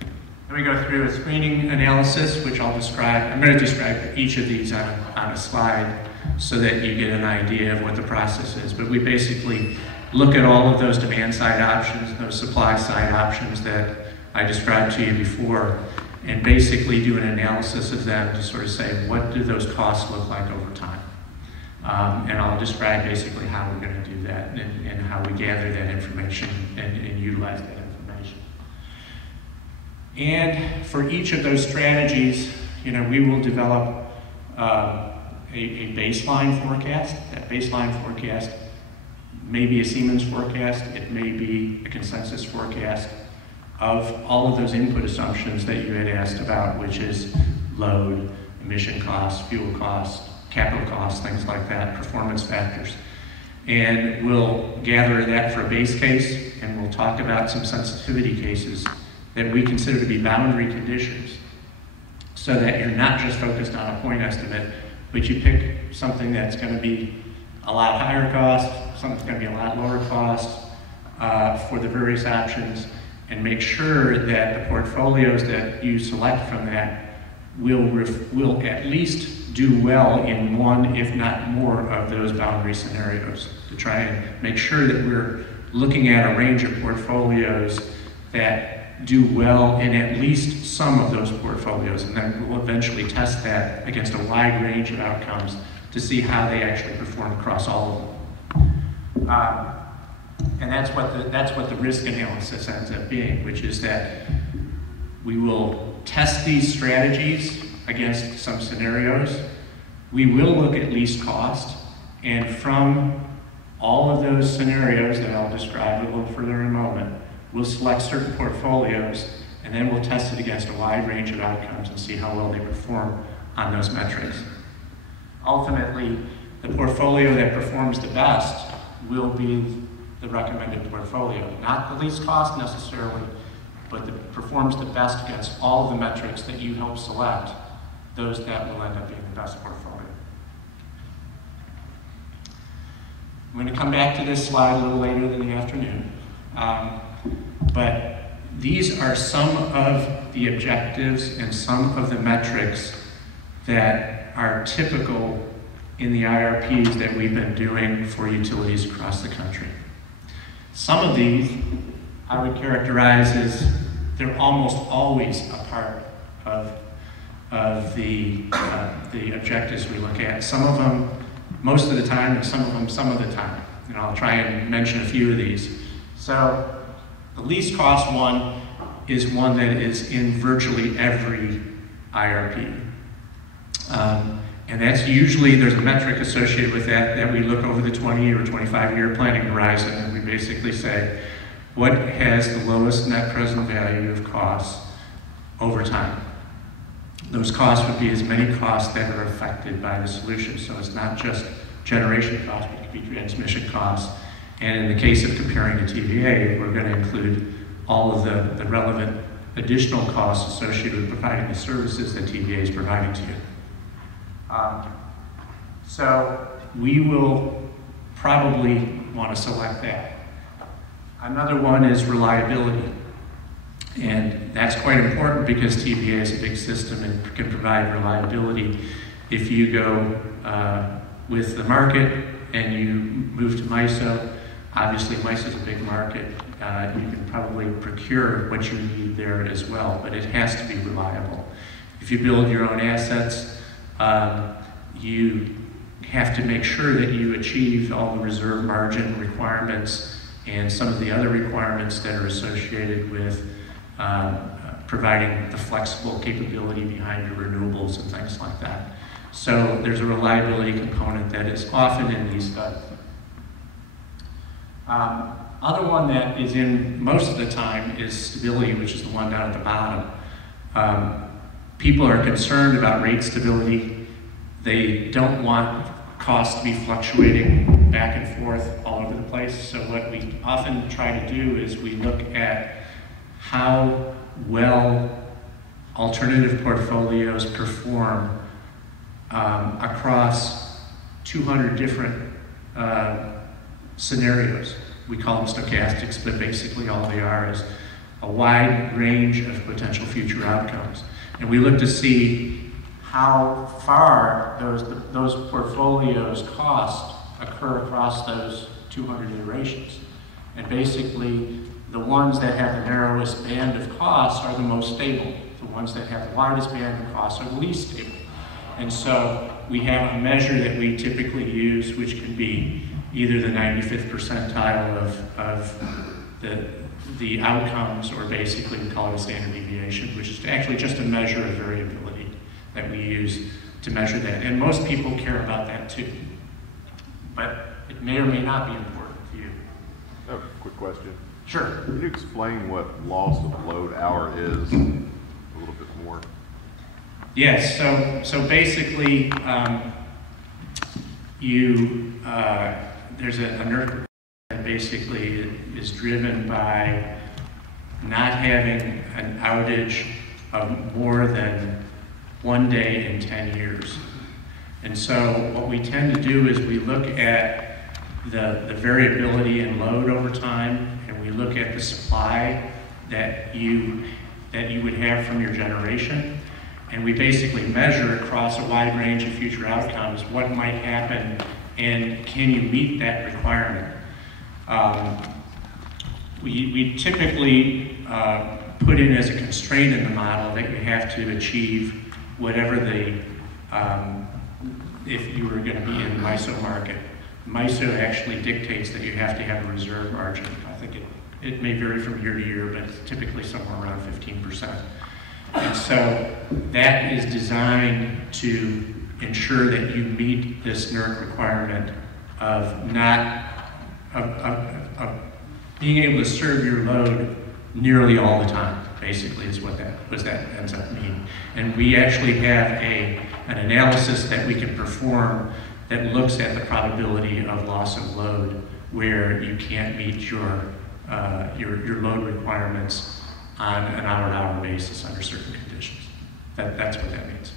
Then we go through a screening analysis, which I'll describe. I'm going to describe each of these on a slide so that you get an idea of what the process is. But we basically look at all of those demand-side options, those supply-side options that I described to you before, and basically do an analysis of them to sort of say, what do those costs look like over time? And I'll describe basically how we're going to do that and how we gather that information and utilize that information. And for each of those strategies, we will develop a baseline forecast. That baseline forecast may be a Siemens forecast, it may be a consensus forecast of all of those input assumptions that you had asked about, which is load, emission costs, fuel costs, capital costs, things like that, performance factors. And we'll gather that for a base case, and we'll talk about some sensitivity cases that we consider to be boundary conditions, so that you're not just focused on a point estimate, but you pick something that's going to be a lot higher cost, something that's going to be a lot lower cost for the various options, and make sure that the portfolios that you select from that will at least do well in one, if not more, of those boundary scenarios, to try and make sure that we're looking at a range of portfolios that do well in at least some of those portfolios, and then we'll eventually test that against a wide range of outcomes to see how they actually perform across all of them. And that's what the risk analysis ends up being, which is that we will test these strategies against some scenarios. We will look at least cost, and from all of those scenarios that I'll describe a little further in a moment, we'll select certain portfolios, and then we'll test it against a wide range of outcomes and see how well they perform on those metrics. Ultimately, the portfolio that performs the best will be the recommended portfolio. Not the least cost necessarily, but that performs the best against all of the metrics that you help select, those that will end up being the best portfolio. I'm going to come back to this slide a little later in the afternoon. But these are some of the objectives and some of the metrics that are typical in the IRPs that we've been doing for utilities across the country. Some of these I would characterize as they're almost always a part of the objectives we look at. Some of them most of the time, and some of them some of the time. And I'll try and mention a few of these. So the least cost one is one that is in virtually every IRP. And that's usually, there's a metric associated with that we look over the 20 or 25-year planning horizon, and we basically say, what has the lowest net present value of costs over time? Those costs would be as many costs that are affected by the solution. So it's not just generation costs, but it could be transmission costs. And in the case of comparing to TVA, we're going to include all of the relevant additional costs associated with providing the services that TVA is providing to you. So we will probably want to select that. Another one is reliability. And that's quite important because TVA is a big system and can provide reliability. If you go with the market and you move to MISO, obviously MISO is a big market. You can probably procure what you need there as well, but it has to be reliable. If you build your own assets, you have to make sure that you achieve all the reserve margin requirements and some of the other requirements that are associated with providing the flexible capability behind your renewables and things like that. So there's a reliability component that is often in these studies. Other one that is in most of the time is stability, which is the one down at the bottom. People are concerned about rate stability. They don't want costs to be fluctuating back and forth all over the place. So what we often try to do is we look at how well alternative portfolios perform across 200 different scenarios. We call them stochastics, but basically all they are is a wide range of potential future outcomes. And we look to see how far those portfolios' costs occur across those 200 iterations. And basically, the ones that have the narrowest band of costs are the most stable. The ones that have the widest band of costs are the least stable. And so we have a measure that we typically use, which can be either the 95th percentile of the outcomes, or basically we call it a standard deviation, which is actually just a measure of variability that we use to measure that. And most people care about that too. But it may or may not be important to you. I have a quick question. Sure. Can you explain what loss of load hour is a little bit more? Yes, so basically there's a NERC that basically is driven by not having an outage of more than 1 day in 10 years. And so what we tend to do is we look at the variability in load over time, and we look at the supply that you would have from your generation, and we basically measure across a wide range of future outcomes what might happen and can you meet that requirement. We typically put in as a constraint in the model that you have to achieve whatever if you were going to be in the MISO market. MISO actually dictates that you have to have a reserve margin. I think it may vary from year to year, but it's typically somewhere around 15%. And so that is designed to ensure that you meet this NERC requirement of being able to serve your load nearly all the time, basically, is what that ends up meaning. And we actually have an analysis that we can perform that looks at the probability of loss of load where you can't meet your load requirements on an hour-to-hour basis under certain conditions. That's what that means.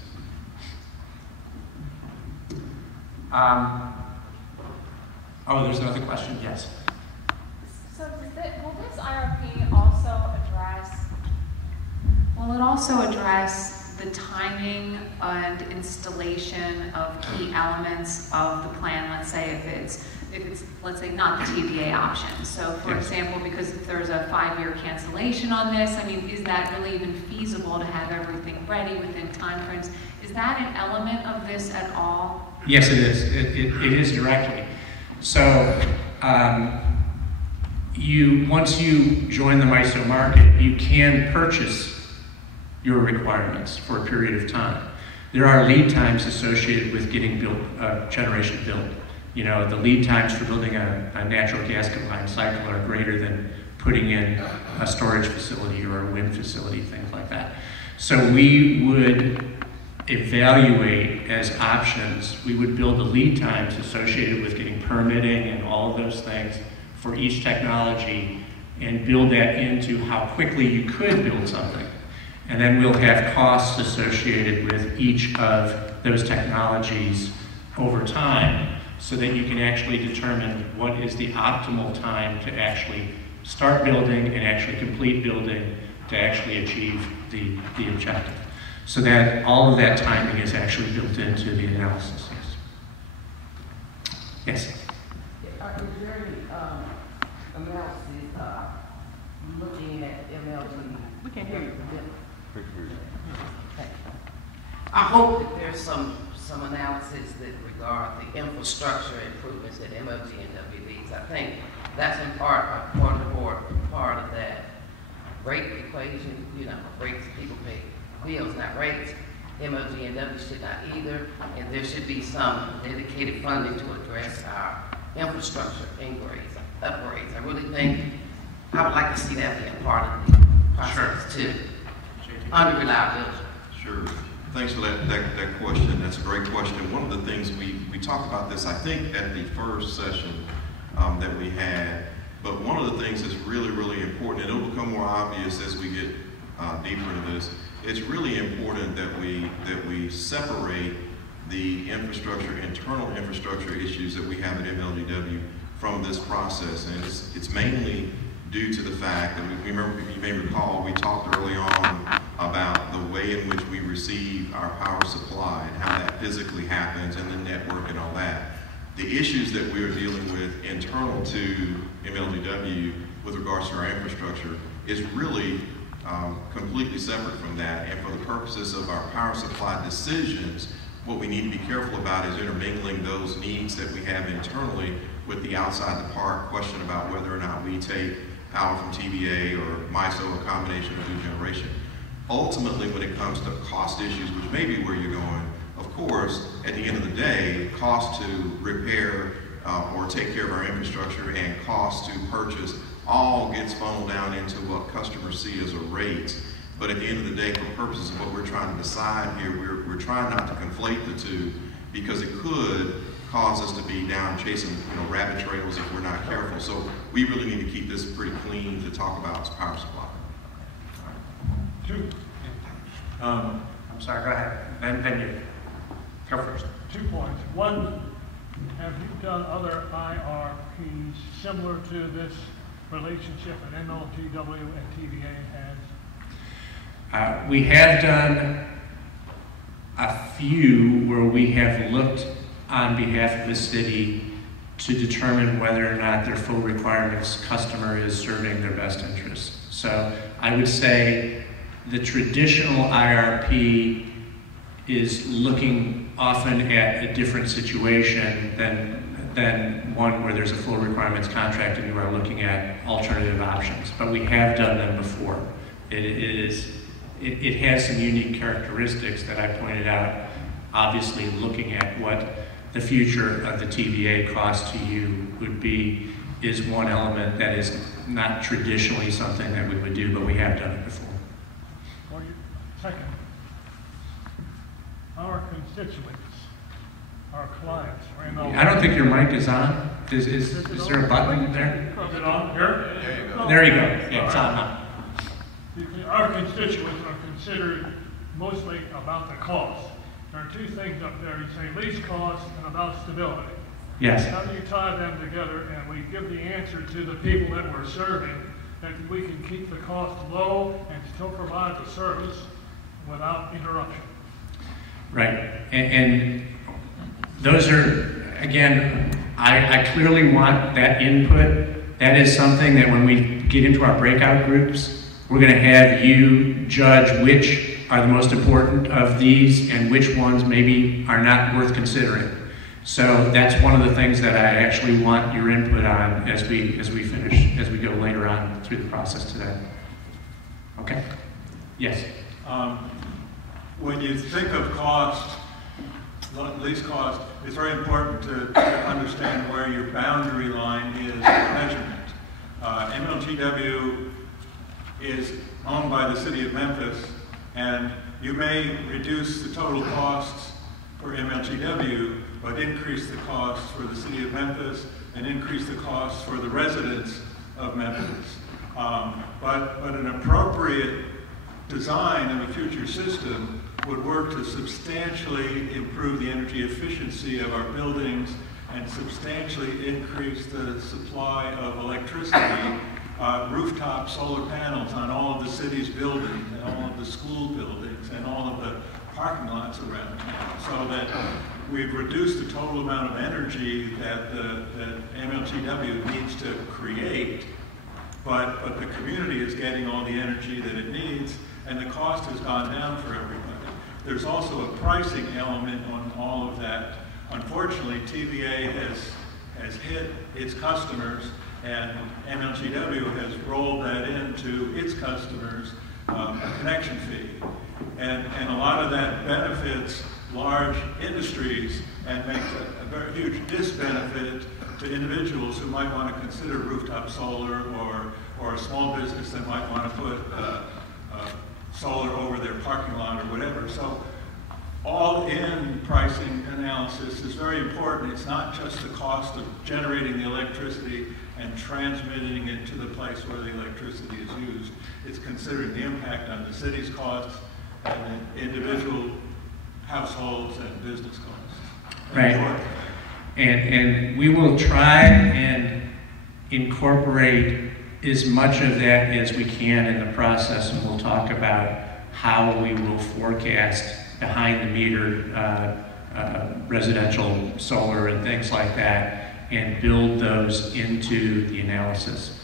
There's another question? Yes. So will this IRP also address the timing and installation of key elements of the plan? Let's say if it's let's say not the TVA option. So for example, because if there's a 5-year cancellation on this, I mean, is that really even feasible to have everything ready within timeframes? Is that an element of this at all? Yes, it is. It is directly. So once you join the MISO market, you can purchase your requirements for a period of time. there are lead times associated with getting generation built. You know, the lead times for building a natural gas combined cycle are greater than putting in a storage facility or a wind facility, things like that. So we would evaluate as options, we would build the lead times associated with getting permitting and all of those things for each technology and build that into how quickly you could build something. And then we'll have costs associated with each of those technologies over time so that you can actually determine what is the optimal time to actually start building and actually complete building to actually achieve the objective. So that all of that timing is actually built into the analysis. Yes? Is there any analysis looking at MLG? We can't hear you. Okay. I hope that there's some analysis that regard the infrastructure improvements at MLGWs. I think that's in part of that rate equation. You know, rates, people pay bills, not rates. MLGW should not either, and there should be some dedicated funding to address our infrastructure upgrades. I really think I would like to see that be a part of the process too. Under reliability. Sure. Thanks for that question. That's a great question. One of the things we talked about this, I think, at the first session that we had. But one of the things that's really, really important, and it'll become more obvious as we get deeper into this, it's really important that we separate the internal infrastructure issues that we have at MLGW from this process. And it's mainly due to the fact that you may recall, we talked early on about the way in which we receive our power supply and how that physically happens and the network and all that. The issues that we are dealing with internal to MLGW with regards to our infrastructure is really completely separate from that. And for the purposes of our power supply decisions, what we need to be careful about is intermingling those needs that we have internally with the outside the park question about whether or not we take power from TVA or MISO, a combination of new generation. Ultimately, when it comes to cost issues, which may be where you're going, of course, at the end of the day, cost to repair or take care of our infrastructure and cost to purchase all gets funneled down into what customers see as a rate. But at the end of the day, for purposes of what we're trying to decide here, we're trying not to conflate the two because it could cause us to be down chasing rabbit trails if we're not careful. So we really need to keep this pretty clean to talk about power supply. I'm sorry, go ahead. Then you go first. 2 points. One, have you done other IRPs similar to this relationship that MLGW and TVA has? We have done a few where we have looked on behalf of the city to determine whether or not their full requirements customer is serving their best interests. So I would say the traditional IRP is looking often at a different situation than one where there's a full requirements contract and you are looking at alternative options. But we have done them before. It has some unique characteristics that I pointed out. Obviously, looking at what the future of the TVA cost to you would be is one element that is not traditionally something that we would do, but we have done it before. Second, our constituents, our clients, I don't think your mic is on. Is there a button there? Is it on here? There you go. There you go. Yeah, it's on now. Our constituents are considered mostly about the cost. There are two things up there. You say least cost and about stability. Yes. How do you tie them together and we give the answer to the people that we're serving that we can keep the cost low and still provide the service without interruption? Right. And those are, again, I clearly want that input. That is something that when we get into our breakout groups, we're going to have you judge which are the most important of these and which ones maybe are not worth considering. So that's one of the things that I actually want your input on as we go later on through the process today. Okay? Yes. when you think of cost, least cost, it's very important to understand where your boundary line is for measurement. MLGW is owned by the city of Memphis, and you may reduce the total costs for MLGW, but increase the costs for the city of Memphis and increase the costs for the residents of Memphis. But an appropriate design of a future system would work to substantially improve the energy efficiency of our buildings and substantially increase the supply of electricity, rooftop solar panels on all of the city's buildings and all of the school buildings and all of the parking lots around town, so that we've reduced the total amount of energy that MLGW needs to create, but the community is getting all the energy that it needs, and the cost has gone down for everybody. There's also a pricing element on all of that. Unfortunately, TVA has hit its customers, and MLGW has rolled that into its customers, a connection fee. And a lot of that benefits large industries and makes a very huge disbenefit to individuals who might want to consider rooftop solar, or a small business that might want to put solar over their parking lot or whatever. So all-in pricing analysis is very important. It's not just the cost of generating the electricity and transmitting it to the place where the electricity is used. It's considering the impact on the city's costs and the individual households and business costs. Right. And we will try and incorporate as much of that as we can in the process, and we'll talk about how we will forecast behind the meter residential solar and things like that, and build those into the analysis.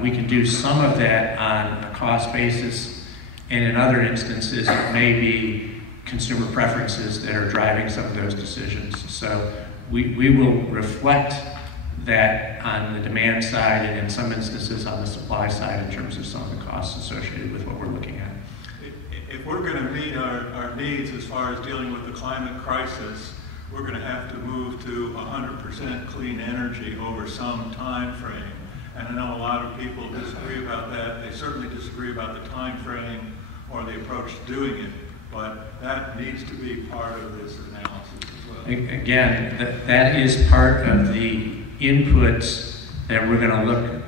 We can do some of that on a cost basis, and in other instances it may be consumer preferences that are driving some of those decisions. So we will reflect that on the demand side, and in some instances on the supply side, in terms of some of the costs associated with what we're looking at. If we're going to meet our needs as far as dealing with the climate crisis, we're going to have to move to 100% clean energy over some time frame. And I know a lot of people disagree about that. They certainly disagree about the time frame or the approach to doing it, but that needs to be part of this analysis as well. Again, that is part of the inputs that we're going to look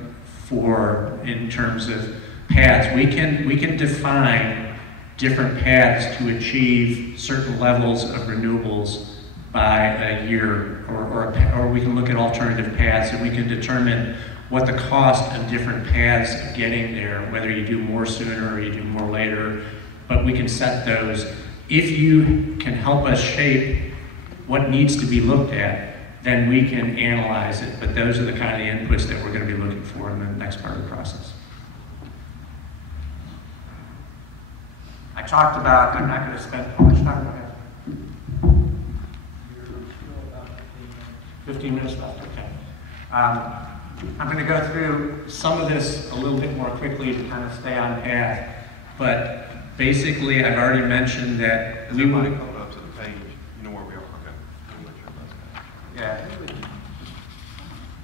for in terms of paths. We can define different paths to achieve certain levels of renewables by a year, or we can look at alternative paths, and we can determine what the cost of different paths of getting there, whether you do more sooner or you do more later, but we can set those. If you can help us shape what needs to be looked at, then we can analyze it, but those are the kind of inputs that we're going to be looking for in the next part of the process. I talked about, I'm not going to spend how much time do I have? 15 minutes left, okay. I'm going to go through some of this a little bit more quickly to kind of stay on path, but basically I've already mentioned that we want to go up to the page. You know where we are. Okay. Yeah.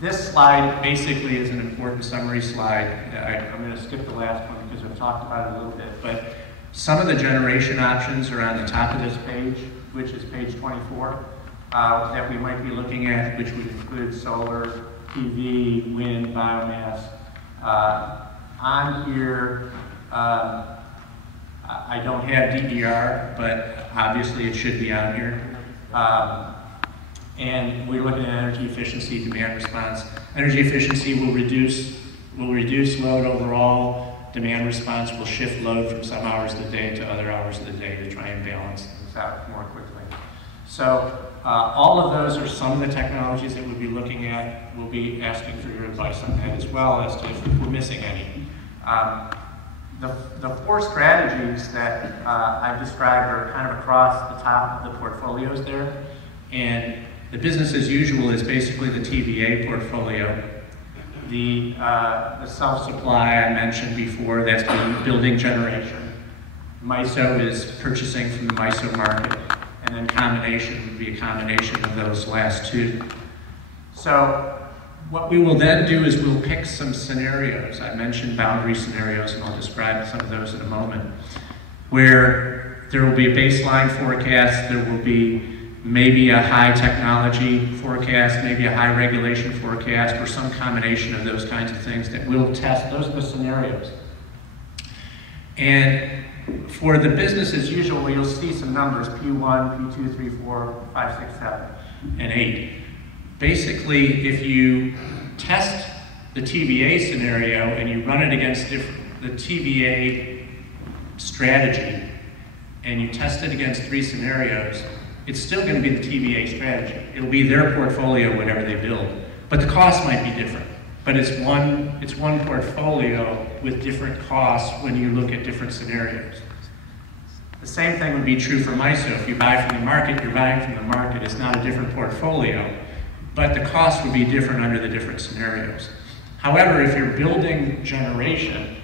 This slide basically is an important summary slide. I'm going to skip the last one because I've talked about it a little bit, but some of the generation options are on the top of this page, which is page 24, that we might be looking at, which would include solar, PV, wind, biomass. On here, I don't have DER, but obviously it should be on here. And we're looking at energy efficiency, demand response. Energy efficiency will reduce load overall. Demand response will shift load from some hours of the day to other hours of the day to try and balance things out more quickly. So all of those are some of the technologies that we'll be looking at. We'll be asking for your advice on that, as well as to if we're missing any. The four strategies that I've described are kind of across the top of the portfolios there. And the business as usual is basically the TVA portfolio. The self-supply I mentioned before, that's building generation. MISO is purchasing from the MISO market, and then combination would be a combination of those last two. So what we will then do is we'll pick some scenarios. I mentioned boundary scenarios, and I'll describe some of those in a moment, where there will be a baseline forecast, there will be maybe a high technology forecast, maybe a high regulation forecast, or some combination of those kinds of things that we'll test. Those are the scenarios. And for the business as usual, you'll see some numbers, P1, P2, 3, 4, 5, 6, 7, and 8. Basically, if you test the TVA scenario and you run it against the TVA strategy, and you test it against 3 scenarios, it's still going to be the TVA strategy. It'll be their portfolio, whatever they build. But the cost might be different. But it's one portfolio with different costs when you look at different scenarios. The same thing would be true for MISO. If you buy from the market, you're buying from the market. It's not a different portfolio, but the cost would be different under the different scenarios. However, if you're building generation,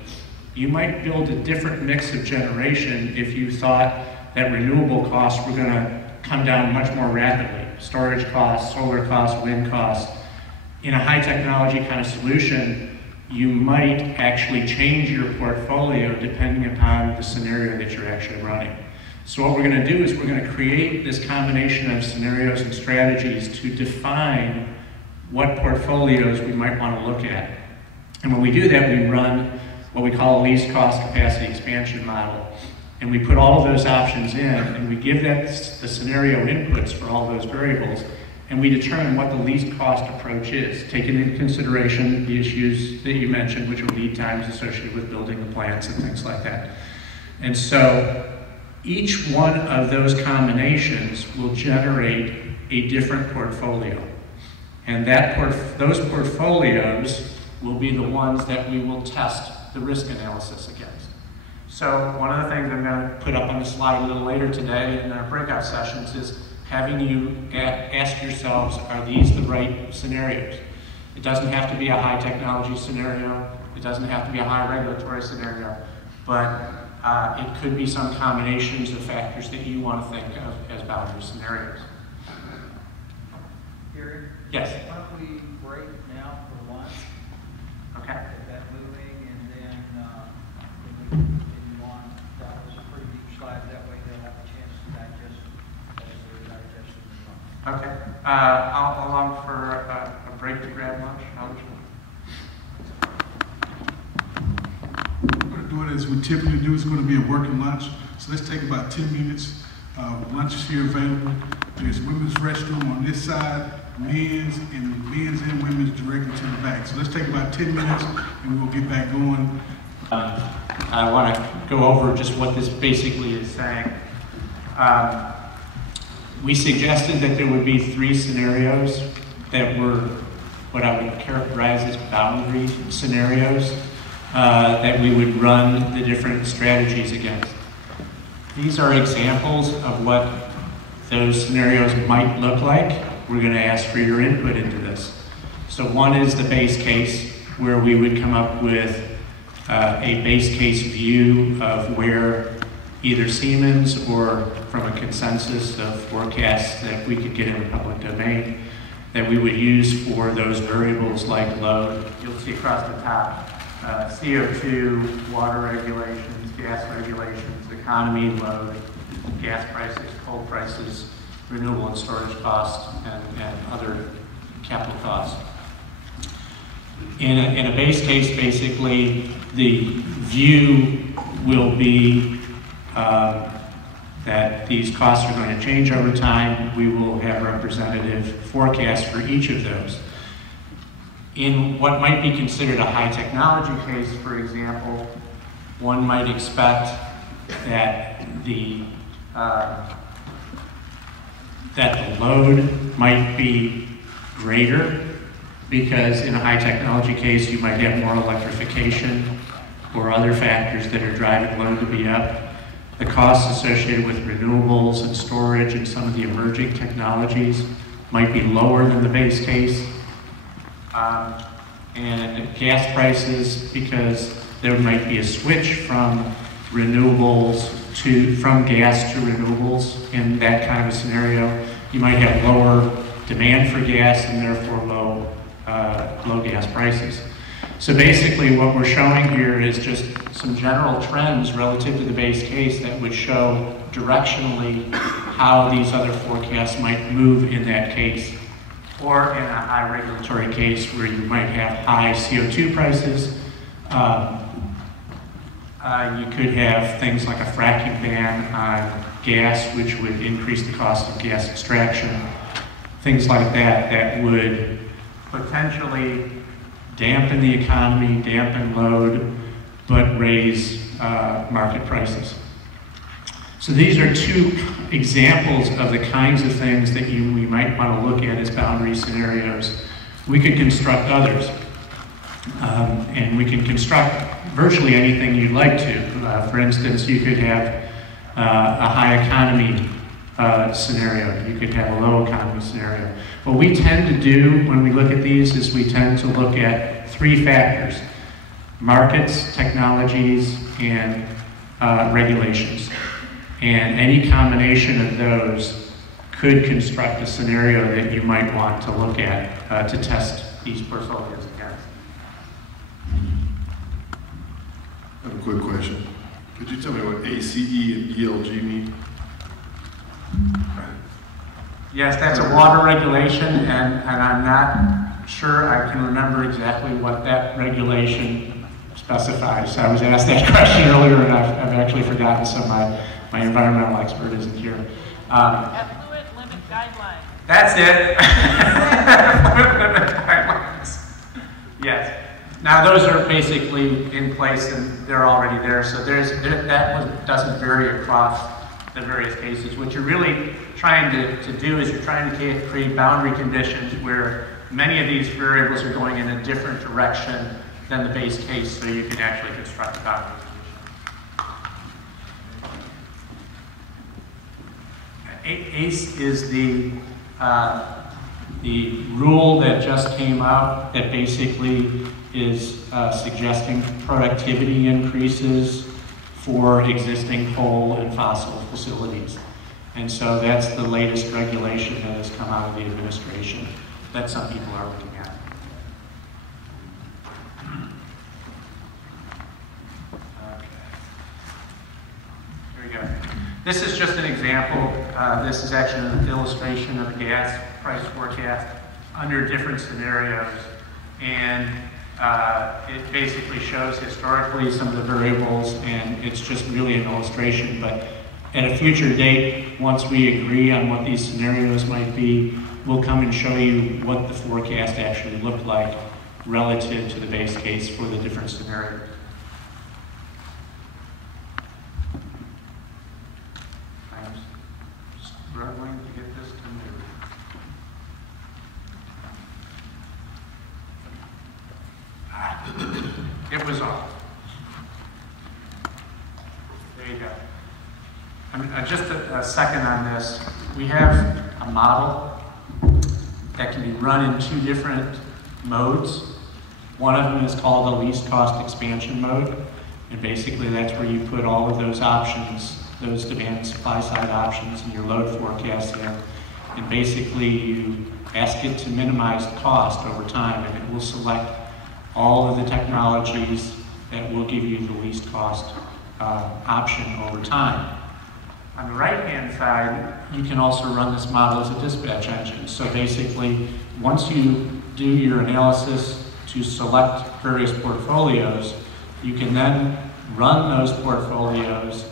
you might build a different mix of generation if you thought that renewable costs were going to come down much more rapidly. Storage costs, solar costs, wind costs. In a high technology kind of solution, you might actually change your portfolio depending upon the scenario that you're actually running. So what we're going to do is we're going to create this combination of scenarios and strategies to define what portfolios we might want to look at. And when we do that, we run what we call a least cost capacity expansion model. And we put all of those options in, and we give that the scenario inputs for all those variables, and we determine what the least cost approach is, taking into consideration the issues that you mentioned, which are lead times associated with building the plants and things like that. And so each one of those combinations will generate a different portfolio. And those portfolios will be the ones that we will test the risk analysis against. So one of the things I'm going to put up on the slide a little later today in our breakout sessions is having you ask yourselves, are these the right scenarios? It doesn't have to be a high technology scenario. It doesn't have to be a high regulatory scenario. But it could be some combinations of factors that you want to think of as boundary scenarios. Gary? Yes? Why don't we break now for lunch? Okay. Get that moving, and then we continue on. That was a pretty deep slide. That way they'll have a chance to digest it. Okay. How long for a break to grab lunch? We're going to do it as we typically do. It's going to be a working lunch. So let's take about 10 minutes. Lunch is here available. There's women's restroom on this side, men's and women's directly to the back. So let's take about 10 minutes and we'll get back going. I want to go over just what this basically is saying. We suggested that there would be 3 scenarios that were what I would characterize as boundary scenarios that we would run the different strategies against. These are examples of what those scenarios might look like. We're going to ask for your input into this. So one is the base case, where we would come up with a base case view of where either Siemens or from a consensus of forecasts that we could get in the public domain that we would use for those variables like load. You'll see across the top, CO2, water regulations, gas regulations, economy, load, gas prices, coal prices, renewable and storage costs, and other capital costs. In a base case, basically, the view will be that these costs are going to change over time. We will have representative forecasts for each of those. In what might be considered a high technology case, for example, one might expect that the load might be greater, because in a high technology case you might have more electrification or other factors that are driving load to be up. The costs associated with renewables and storage and some of the emerging technologies might be lower than the base case. And gas prices, because there might be a switch from renewables from gas to renewables in that kind of a scenario. You might have lower demand for gas and therefore low gas prices. So basically what we're showing here is just some general trends relative to the base case that would show directionally how these other forecasts might move in that case, or in a high regulatory case where you might have high CO2 prices. You could have things like a fracking ban on gas, which would increase the cost of gas extraction. Things like that that would potentially dampen the economy, dampen load, but raise market prices. So these are two examples of the kinds of things that we might want to look at as boundary scenarios. We could construct others, and we can construct virtually anything you'd like to. For instance, you could have a high economy scenario. You could have a low economy scenario. What we tend to do when we look at these is we tend to look at three factors: markets, technologies, and regulations. And any combination of those could construct a scenario that you might want to look at to test these portfolios against. I have a quick question. Could you tell me what ACE and ELG mean? Yes, that's a water regulation, and I'm not sure I can remember exactly what that regulation specifies. I was asked that question earlier, and I've actually forgotten, so my environmental expert isn't here. Effluent limit guidelines. That's it. Effluent limit guidelines. Yes. Now those are basically in place and they're already there, so that one doesn't vary across the various cases. What you're really trying to do is you're trying to create boundary conditions where many of these variables are going in a different direction than the base case, so you can actually construct a boundary condition. ACE is the rule that just came out that basically is suggesting productivity increases for existing coal and fossil facilities. And so that's the latest regulation that has come out of the administration that some people are looking at. Okay. Here we go. This is just an example. This is actually an illustration of a gas price forecast under different scenarios. And it basically shows historically some of the variables, and it's just really an illustration. But at a future date, once we agree on what these scenarios might be, we'll come and show you what the forecast actually looked like relative to the base case for the different scenarios. I'm struggling to get this to move. It was off. There you go. Just a second on this. We have a model that can be run in two different modes. One of them is called the least cost expansion mode. And basically that's where you put all of those options, those demand and supply side options in your load forecast in. And basically you ask it to minimize the cost over time, and it will select all of the technologies that will give you the least cost option over time. On the right-hand side, you can also run this model as a dispatch engine. So basically, once you do your analysis to select various portfolios, you can then run those portfolios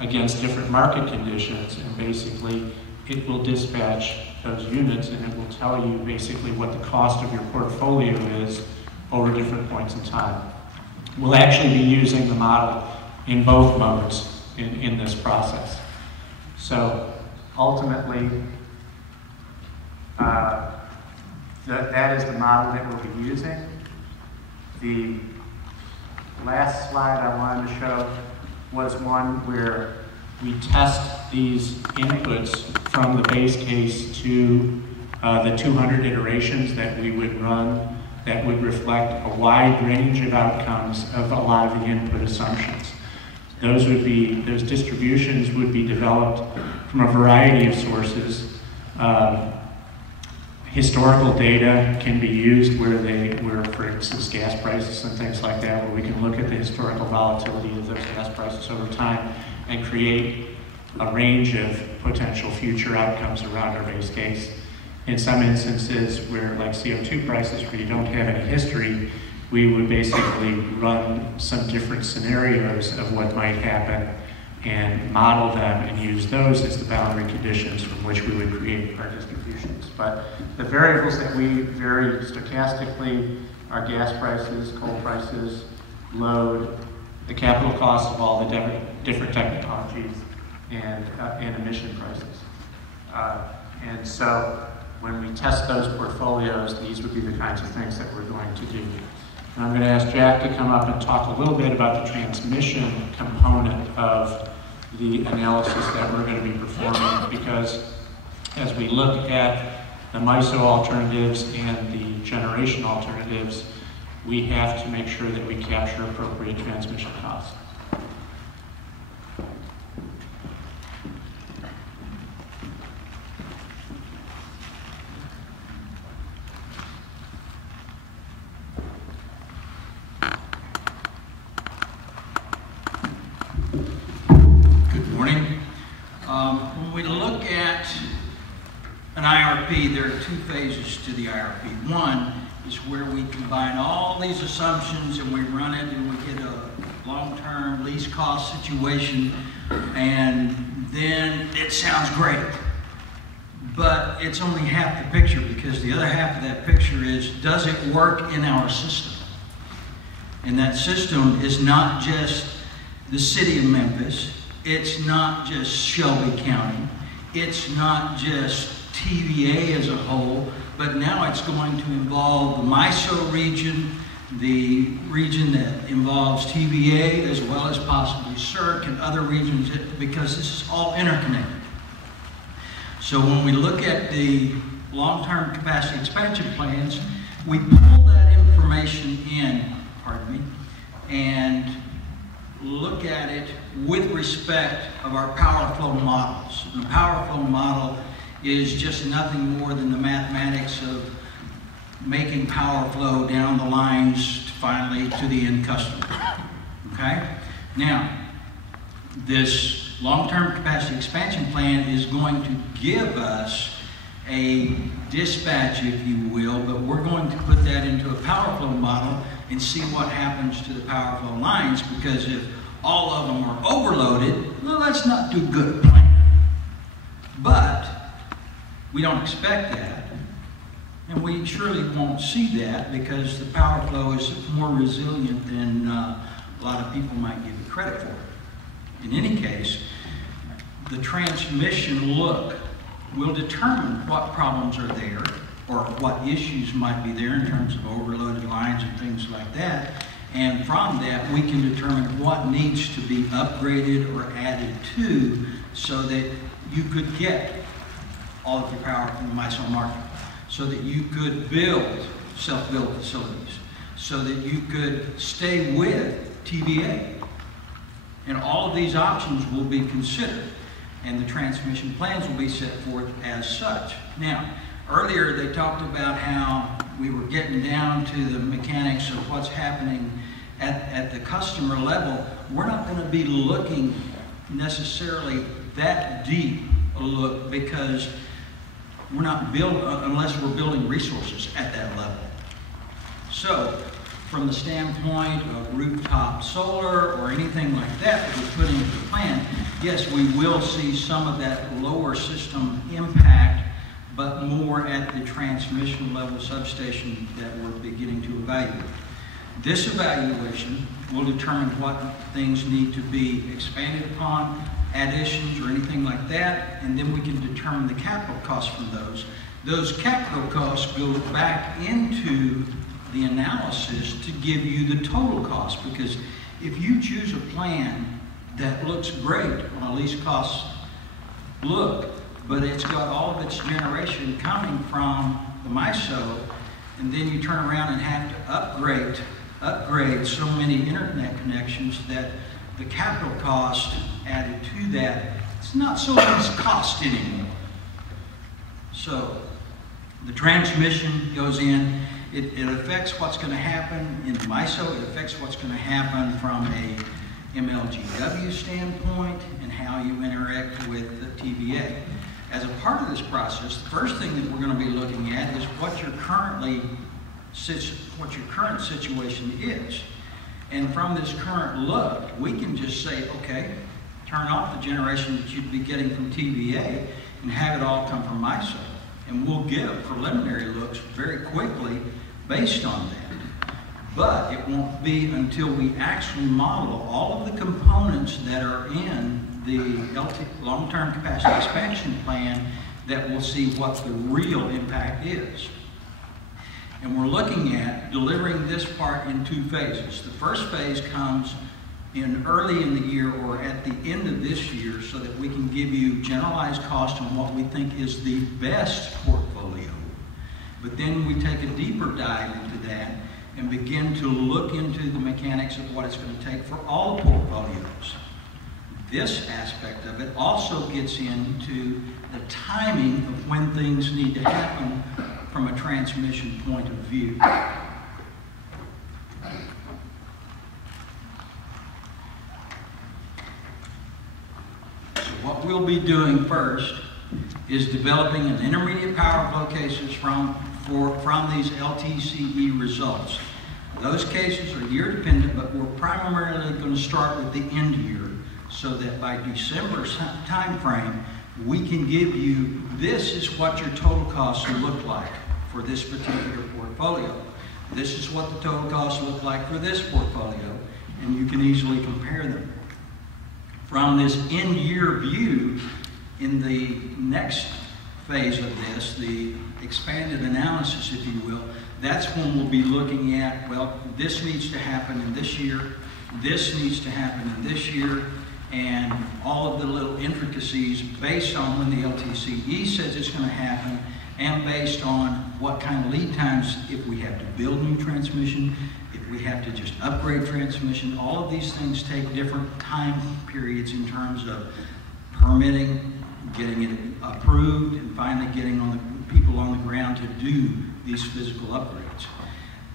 against different market conditions, and basically it will dispatch those units, and it will tell you basically what the cost of your portfolio is over different points in time. We'll actually be using the model in both modes in this process. So ultimately, that is the model that we'll be using. The last slide I wanted to show was one where we test these inputs from the base case to the 200 iterations that we would run that would reflect a wide range of outcomes of a lot of the input assumptions. Those distributions would be developed from a variety of sources. Historical data can be used where, for instance, gas prices and things like that, where we can look at the historical volatility of those gas prices over time and create a range of potential future outcomes around our base case. In some instances where, like CO2 prices, where you don't have any history, we would basically run some different scenarios of what might happen and model them and use those as the boundary conditions from which we would create our distributions. But the variables that we vary stochastically are gas prices, coal prices, load, the capital cost of all the different technologies, and emission prices. And so when we test those portfolios, these would be the kinds of things that we're going to do. And I'm going to ask Jack to come up and talk a little bit about the transmission component of the analysis that we're going to be performing, because as we look at the MISO alternatives and the generation alternatives, we have to make sure that we capture appropriate transmission costs. When we look at an IRP, there are two phases to the IRP. One is where we combine all these assumptions and we run it and we get a long-term least cost situation, and then it sounds great. But it's only half the picture, because the other half of that picture is, does it work in our system? And that system is not just the city of Memphis. It's not just Shelby County. It's not just TVA as a whole, but now it's going to involve the MISO region, the region that involves TVA, as well as possibly CERC and other regions, because this is all interconnected. So when we look at the long-term capacity expansion plans, we pull that information in, and look at it with respect of our power flow models. And the power flow model is just nothing more than the mathematics of making power flow down the lines finally to the end customer. Okay? Now, this long-term capacity expansion plan is going to give us a dispatch, if you will, but we're going to put that into a power flow model and see what happens to the power flow lines, because if all of them are overloaded, well, that's not too good a plan. But we don't expect that, and we surely won't see that, because the power flow is more resilient than a lot of people might give it credit for. In any case, the transmission look will determine what problems are there, or what issues might be there in terms of overloaded lines and things like that. And from that, we can determine what needs to be upgraded or added to, so that you could get all of your power from the MISO market, so that you could build self-built facilities, so that you could stay with TVA. And all of these options will be considered, and the transmission plans will be set forth as such. Now, earlier they talked about how we were getting down to the mechanics of what's happening at the customer level. We're not going to be looking necessarily that deep a look, because we're not built unless we're building resources at that level. So, from the standpoint of rooftop solar or anything like that that we put into the plan, yes, we will see some of that lower system impact, but more at the transmission level substation that we're beginning to evaluate. This evaluation will determine what things need to be expanded upon, additions or anything like that, and then we can determine the capital costs from those. Those capital costs go back into the analysis to give you the total cost, because if you choose a plan that looks great on a least cost look, but it's got all of its generation coming from the MISO, and then you turn around and have to upgrade so many internet connections that the capital cost added to that, it's not so much cost anymore. So the transmission goes in, it affects what's going to happen in MISO, it affects what's going to happen from a MLGW standpoint and how you interact with the TVA. As a part of this process, the first thing that we're going to be looking at is what your current situation is. And from this current look, we can just say, okay, turn off the generation that you'd be getting from TVA and have it all come from MISO. And we'll give preliminary looks very quickly based on that. But it won't be until we actually model all of the components that are in the long-term capacity expansion plan that we'll see what the real impact is. And we're looking at delivering this part in 2 phases. The first phase comes in early in the year or at the end of this year so that we can give you generalized cost on what we think is the best portfolio. But then we take a deeper dive into that and begin to look into the mechanics of what it's going to take for all portfolios. This aspect of it also gets into the timing of when things need to happen from a transmission point of view. So what we'll be doing first is developing an intermediate power flow cases from these LTCE results. Those cases are year dependent, but we're primarily going to start with the end year so that by December time frame, we can give you, this is what your total costs will look like for this particular portfolio. This is what the total costs look like for this portfolio, and you can easily compare them. From this end-year view, in the next phase of this, the expanded analysis, if you will, that's when we'll be looking at, well, this needs to happen in this year, this needs to happen in this year, and all of the little intricacies based on when the LTCE says it's going to happen and based on what kind of lead times, if we have to build new transmission, if we have to just upgrade transmission, all of these things take different time periods in terms of permitting, getting it approved, and finally getting on the people on the ground to do these physical upgrades.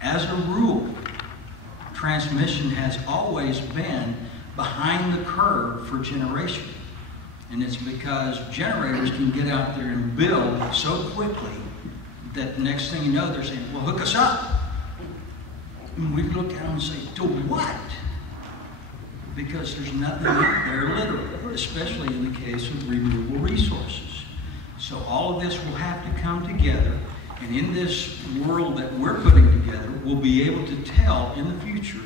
As a rule, transmission has always been behind the curve for generation. And it's because generators can get out there and build so quickly that the next thing you know, they're saying, well, hook us up. And we look at them and say, to what? Because there's nothing out there literally, especially in the case of renewable resources. So all of this will have to come together, and in this world that we're putting together, we'll be able to tell in the future,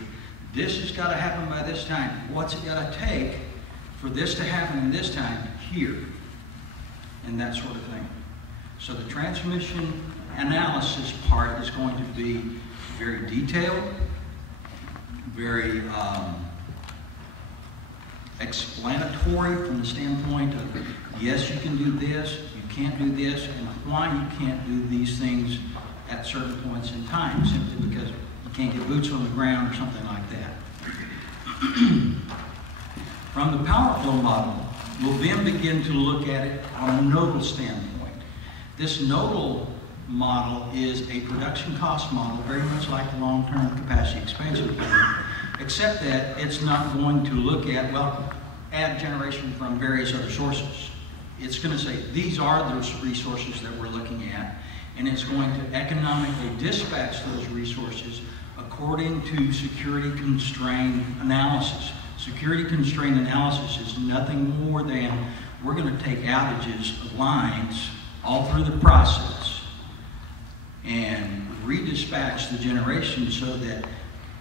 this has got to happen by this time. What's it got to take for this to happen in this time here? And that sort of thing. So the transmission analysis part is going to be very detailed, very explanatory from the standpoint of, yes, you can do this, you can't do this, and why you can't do these things at certain points in time, simply because you can't get boots on the ground or something like that. From the power flow model, we'll then begin to look at it on a nodal standpoint. This nodal model is a production cost model, very much like the long-term capacity expansion plan, except that it's not going to look at, well, add generation from various other sources. It's going to say, these are those resources that we're looking at, and it's going to economically dispatch those resources according to security constraint analysis. Security constraint analysis is nothing more than we're going to take outages of lines all through the process and redispatch the generation so that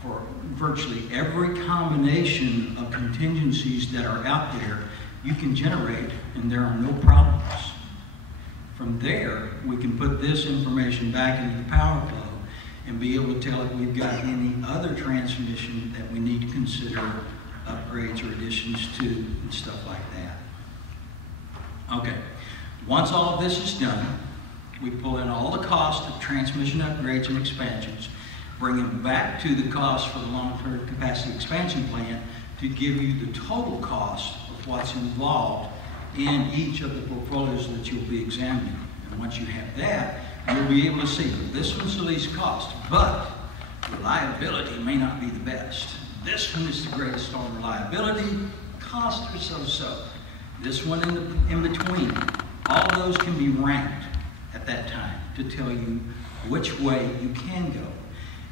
for virtually every combination of contingencies that are out there, you can generate and there are no problems. From there, we can put this information back into the power flow and be able to tell if we've got any other transmission that we need to consider upgrades or additions to and stuff like that. Okay, once all of this is done, we pull in all the costs of transmission upgrades and expansions, bring them back to the cost for the long-term capacity expansion plan, to give you the total cost of what's involved in each of the portfolios that you'll be examining. And once you have that, you'll be able to see that this one's the least cost, but reliability may not be the best. This one is the greatest on reliability, cost are so-so. This one in between. All those can be ranked at that time to tell you which way you can go.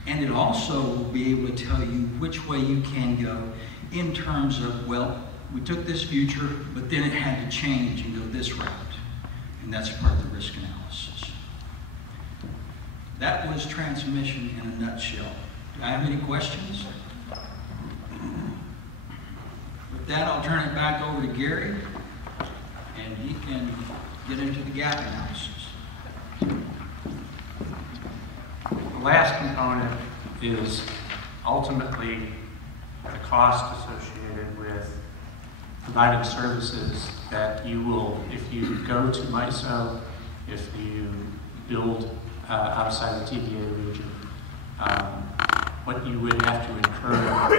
And it also will be able to tell you which way you can go in terms of, well, we took this future, but then it had to change and go this route. And that's part of the risk analysis. That was transmission in a nutshell. Do I have any questions? With that, I'll turn it back over to Gary, and he can get into the gap analysis. The last component is ultimately the cost associated with providing services that you will, if you go to MISO, if you build outside the TBA region, what you would have to incur,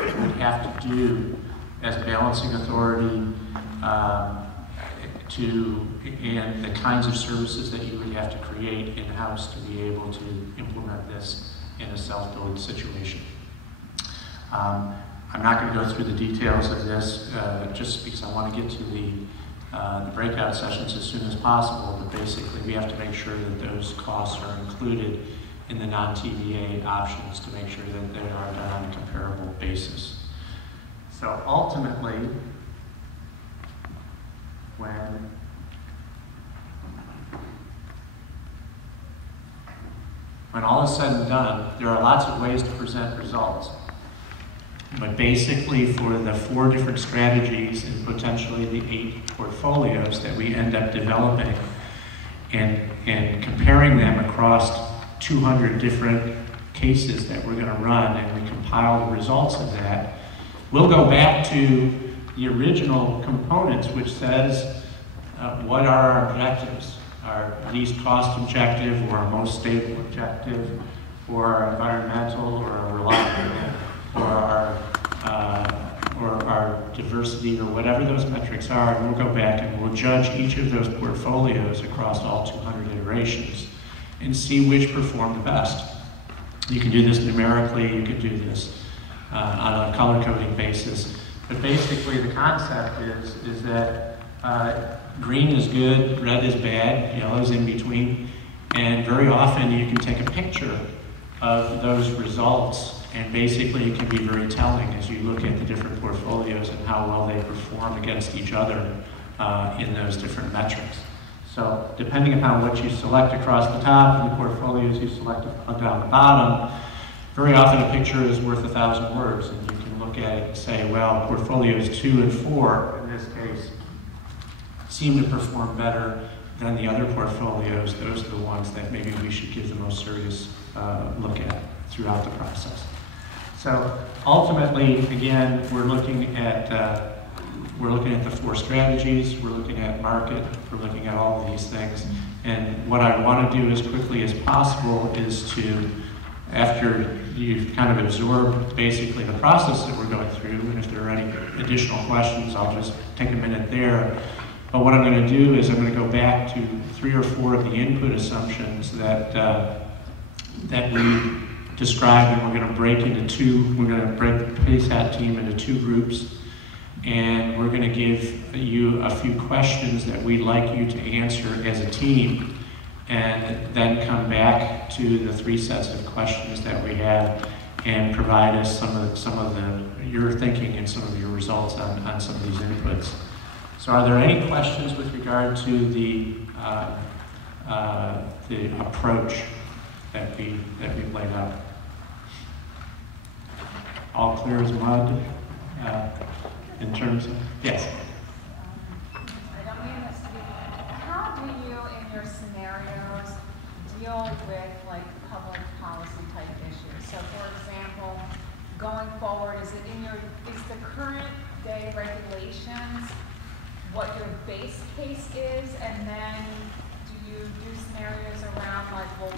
you would have to do as balancing authority and the kinds of services that you would have to create in-house to be able to implement this in a self-build situation. I'm not going to go through the details of this just because I want to get to the breakout sessions as soon as possible, but basically we have to make sure that those costs are included in the non-TVA options to make sure that they are done on a comparable basis. So ultimately, when all is said and done, there are lots of ways to present results. But basically for the 4 different strategies and potentially the 8 portfolios that we end up developing and comparing them across 200 different cases that we're going to run, and we compile the results of that, we'll go back to the original components, which says what are our objectives, our least cost objective or our most stable objective, or our environmental or our reliable or our diversity, or whatever those metrics are, and we'll go back and we'll judge each of those portfolios across all 200 iterations and see which perform the best. You can do this numerically, you can do this on a color coding basis, but basically the concept is that green is good, red is bad, yellow is in between, and very often you can take a picture of those results, and basically it can be very telling as you look at the different portfolios and how well they perform against each other in those different metrics. So depending upon what you select across the top and the portfolios you select down the bottom, very often a picture is worth 1,000 words, and you can look at it and say, well, portfolios 2 and 4, in this case, seem to perform better than the other portfolios. Those are the ones that maybe we should give the most serious look at throughout the process. So ultimately, again, we're looking at the 4 strategies, we're looking at market, we're looking at all of these things. And what I want to do as quickly as possible is to, after you've kind of absorbed basically the process that we're going through, and if there are any additional questions, I'll just take a minute there. But what I'm going to do is I'm going to go back to 3 or 4 of the input assumptions that we described, and we're going to break into 2. We're going to break the PASAT team into 2 groups, and we're going to give you a few questions that we'd like you to answer as a team, and then come back to the 3 sets of questions that we have and provide us some of your thinking and some of your results on some of these inputs. So are there any questions with regard to the approach that we've laid out? All clear as mud in terms of, yes? I don't mean this to be, how do you, in your scenarios, deal with like public policy type issues? So for example, going forward, is the current day regulations what your base case is, and then do you do scenarios around like, well,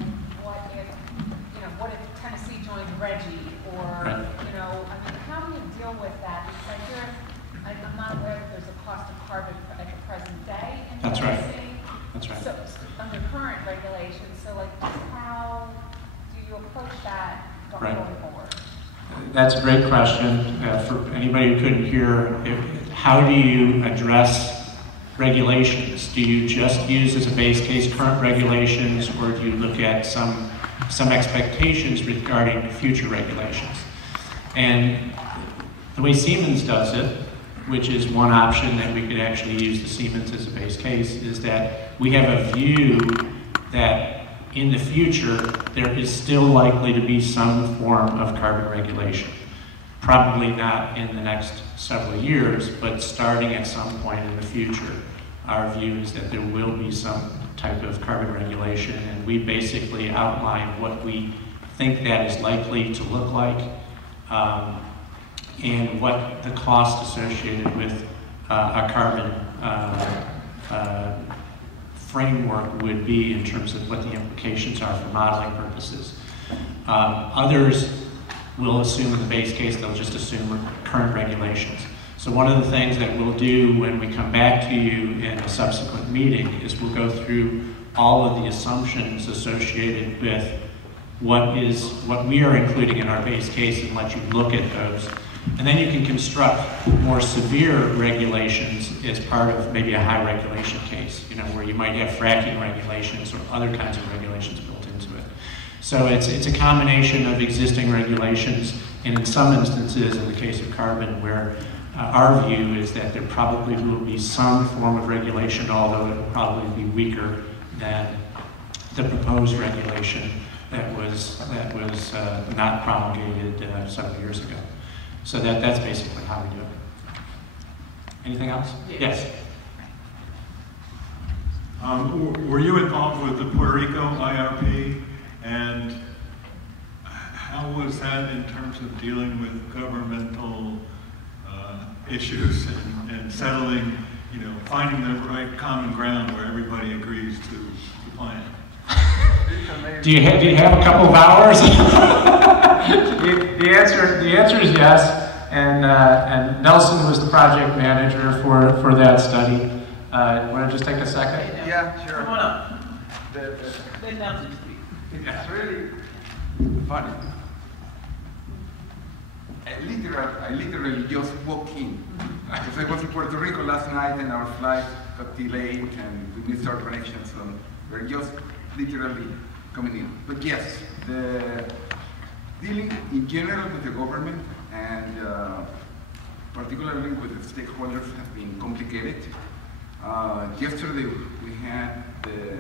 what if Tennessee joined Reggie, or, Right. you know, I mean, how do you deal with that? Because I hear, I'm not aware that there's a cost of carbon at the present day in That's the right. city. That's right. So, under current regulations, so like, just how do you approach that Right. going forward? That's a great question. For anybody who couldn't hear, how do you address regulations? Do you just use as a base case current regulations, or do you look at some expectations regarding future regulations? And the way Siemens does it, which is one option that we could actually use the Siemens as a base case, is that we have a view that in the future, there is still likely to be some form of carbon regulation. Probably not in the next several years, but starting at some point in the future. Our view is that there will be some type of carbon regulation, and we basically outline what we think that is likely to look like, and what the cost associated with a carbon framework would be in terms of what the implications are for modeling purposes. Others will assume in the base case, they'll just assume current regulations. So one of the things that we'll do when we come back to you in a subsequent meeting is we'll go through all of the assumptions associated with what we are including in our base case and let you look at those. And then you can construct more severe regulations as part of maybe a high regulation case, you know, where you might have fracking regulations or other kinds of regulations built into it. So it's a combination of existing regulations, and in some instances, in the case of carbon, where our view is that there probably will be some form of regulation, although it will probably be weaker than the proposed regulation that was not promulgated several years ago. So that's basically how we do it. Anything else? Yes. Were you involved with the Puerto Rico IRP, and how was that in terms of dealing with governmental issues and settling, you know, finding the right common ground where everybody agrees to the plan? Do you have a couple of hours? the answer is yes. And Nelson was the project manager for that study. Want to just take a second? Yeah, sure. Come on up. Let Nelson speak. It's really funny. I literally just walked in. Because I was in Puerto Rico last night and our flight got delayed and we missed our connections, so we're just literally coming in. But yes, the dealing in general with the government and particularly with the stakeholders has been complicated. Yesterday we had the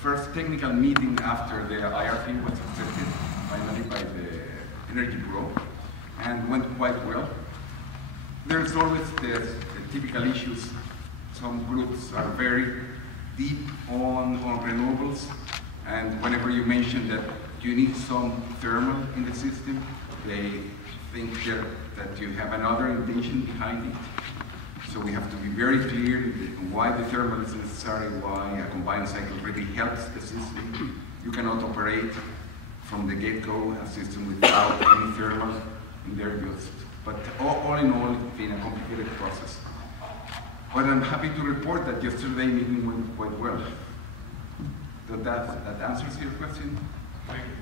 first technical meeting after the IRP was accepted finally by the Energy Bureau, and went quite well. There's always the typical issues. Some groups are very deep on renewables, and whenever you mention that you need some thermal in the system, they think that you have another intention behind it. So we have to be very clear why the thermal is necessary, why a combined cycle really helps the system. You cannot operate from the get-go a system without any thermal in there. But all in all, it's been a complicated process. But I'm happy to report that yesterday meeting went quite well. That answers your question? Thank you.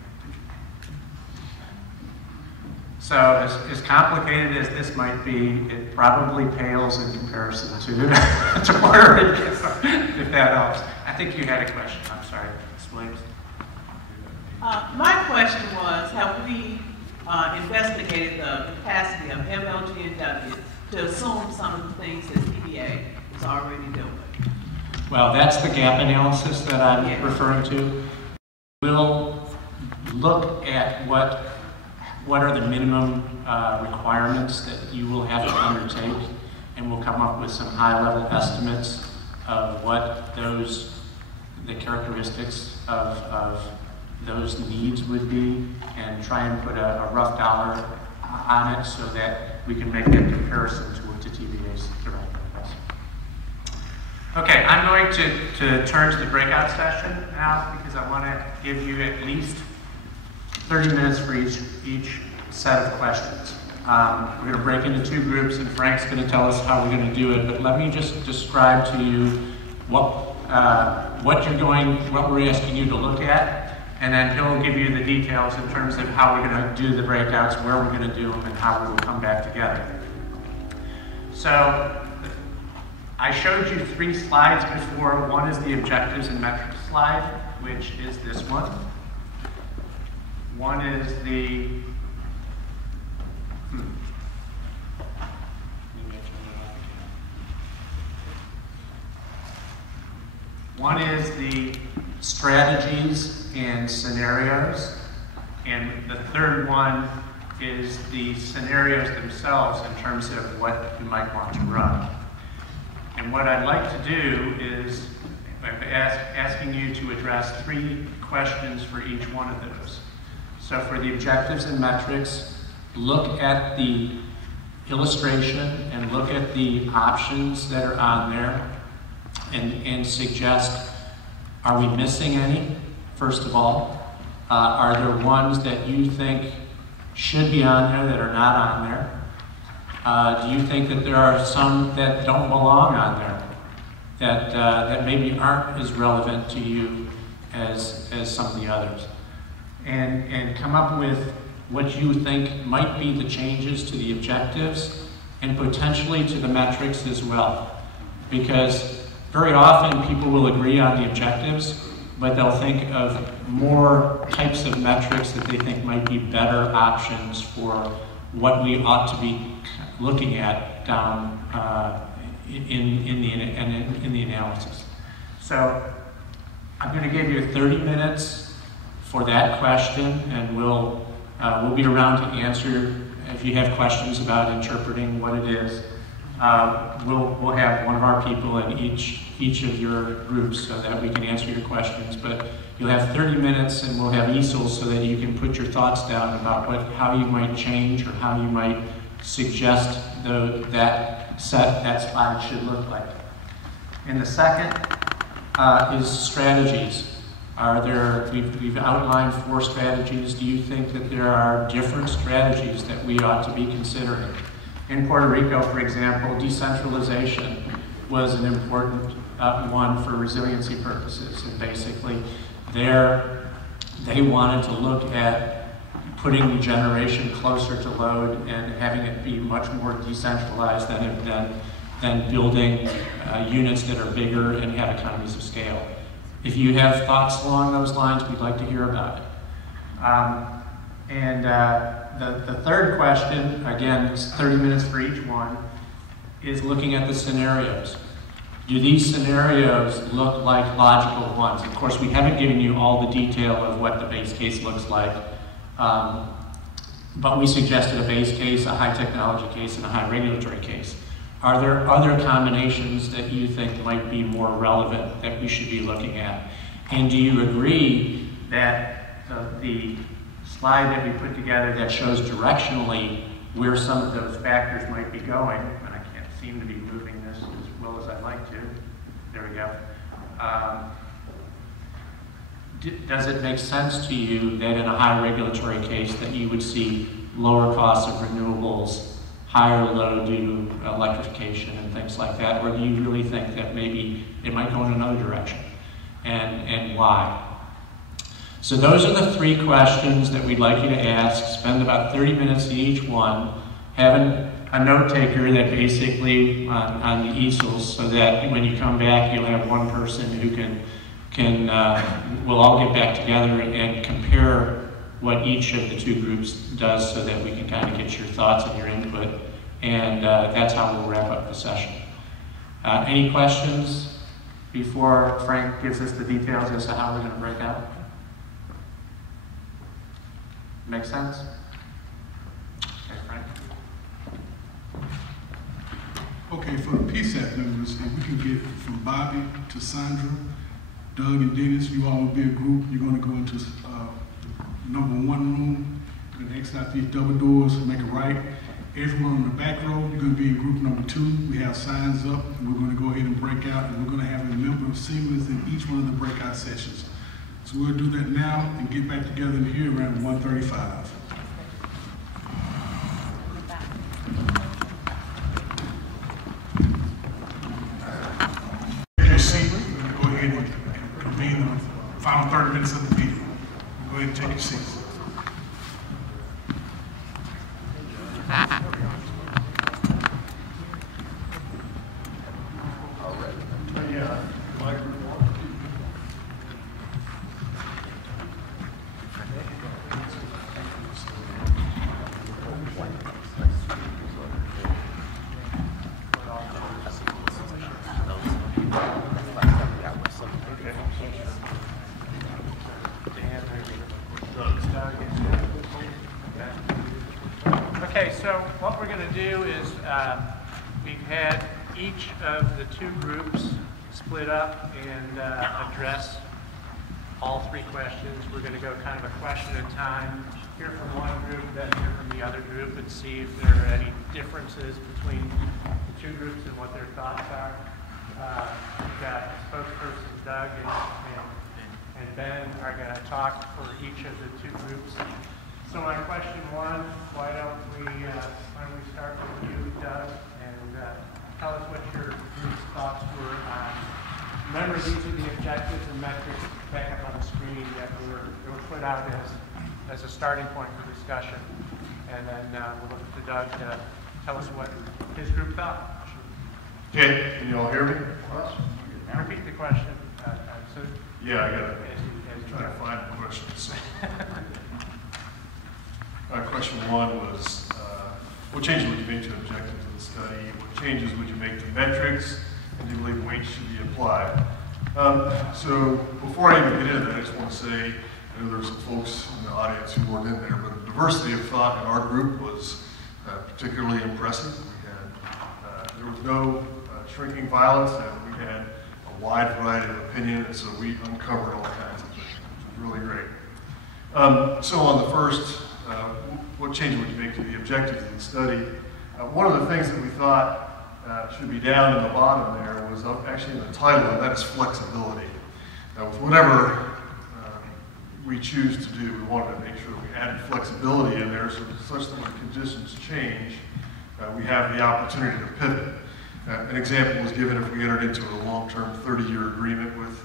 So as complicated as this might be, it probably pales in comparison to Puerto Rico, if that helps. I think you had a question. I'm sorry, Ms. Williams. My question was, have we investigated the capacity of MLGW to assume some of the things that TBA is already doing? Well, that's the gap analysis that I'm referring to. We'll look at what are the minimum requirements that you will have to undertake, and we'll come up with some high-level estimates of what the characteristics of those needs would be, and try and put a rough dollar on it so that we can make that comparison to TBA's direct request. Okay, I'm going to turn to the breakout session now, because I want to give you at least 30 minutes for each set of questions. We're going to break into two groups, and Frank's going to tell us how we're going to do it. But let me just describe to you what we're asking you to look at, and then he'll give you the details in terms of how we're going to do the breakouts, where we're going to do them, and how we will come back together. So I showed you 3 slides before. One is the objectives and metrics slide, which is this one. One is the One is the strategies and scenarios, and the third one is the scenarios themselves in terms of what you might want to run. And what I'd like to do is asking you to address 3 questions for each one of those. So for the objectives and metrics, look at the illustration and look at the options that are on there and suggest, are we missing any, first of all? Are there ones that you think should be on there that are not on there? Do you think that there are some that don't belong on there, that maybe aren't as relevant to you as some of the others? And come up with what you think might be the changes to the objectives and potentially to the metrics as well. Because very often people will agree on the objectives, but they'll think of more types of metrics that they think might be better options for what we ought to be looking at down in the analysis. So I'm going to give you 30 minutes for that question, and we'll be around to answer if you have questions about interpreting what it is. We'll have one of our people in each of your groups so that we can answer your questions. But you'll have 30 minutes, and we'll have easels so that you can put your thoughts down about how you might change or how you might suggest that slide should look like. And the second is strategies. We've outlined 4 strategies. Do you think that there are different strategies that we ought to be considering? In Puerto Rico, for example, decentralization was an important one for resiliency purposes. And basically, they wanted to look at putting generation closer to load and having it be much more decentralized than building units that are bigger and have economies of scale. If you have thoughts along those lines, we'd like to hear about it. The third question, again, it's 30 minutes for each one, is looking at the scenarios. Do these scenarios look like logical ones? Of course, we haven't given you all the detail of what the base case looks like, but we suggested a base case, a high technology case, and a high regulatory case. Are there other combinations that you think might be more relevant that we should be looking at? And do you agree that the slide that we put together that shows directionally where some of those factors might be going, and I can't seem to be moving this as well as I'd like to. There we go. Does it make sense to you that in a high regulatory case that you would see lower costs of renewables, higher load due to electrification and things like that, or do you really think that maybe it might go in another direction, and why? So those are the 3 questions that we'd like you to ask. Spend about 30 minutes in each one. Have a note taker that basically on the easels, so that when you come back, you'll have one person who we'll all get back together and compare what each of the 2 groups does, so that we can kind of get your thoughts and your input. And that's how we'll wrap up the session. Any questions before Frank gives us the details as to how we're going to break out? Make sense? Okay, Frank. Okay, for the PSAP members, if we can get from Bobby to Sandra, Doug and Dennis, you all will be a group. You're going to go into number 1 room. You're going to exit out these double doors, make a right. Everyone on the back row, you're going to be in group number 2. We have signs up, and we're going to go ahead and break out, and we're going to have a member of Siemens in each one of the breakout sessions. So we'll do that now and get back together in here around 1:35. Your seat, we'll go ahead and convene the final 30 minutes of the meeting. Go ahead and take your seats. Okay, so what we're going to do is we've had each of the two groups split up and address all three questions. We're going to go kind of a question at a time, hear from one group, then hear from the other group, and see if there are any differences between the two groups and what their thoughts are. We've got spokesperson Doug and Ben are going to talk for each of the two groups. So my question one, why don't we start with you, Doug, and tell us what your group's thoughts were on. Remember, these are the objectives and metrics back up on the screen that were put out as a starting point for discussion. And then we'll look to Doug to tell us what his group thought. Okay, can you all hear me? Repeat the question. Yeah, I got it. Trying to find the questions. Question one was, what changes would you make to objectives of the study? What changes would you make to metrics? And do you believe weight should be applied? So before I even get into that, I just want to say, I know there were some folks in the audience who weren't in there, but the diversity of thought in our group was particularly impressive. We had, there was no shrinking violence, and we had a wide variety of opinion, and so we uncovered all kinds of things, which was really great. So on the first, what change would you make to the objectives of the study? One of the things that we thought should be down in the bottom there was actually in the title, and that is flexibility. With whatever we choose to do, we wanted to make sure that we added flexibility in there such that when conditions change, we have the opportunity to pivot. An example was given if we entered into a long-term 30-year agreement with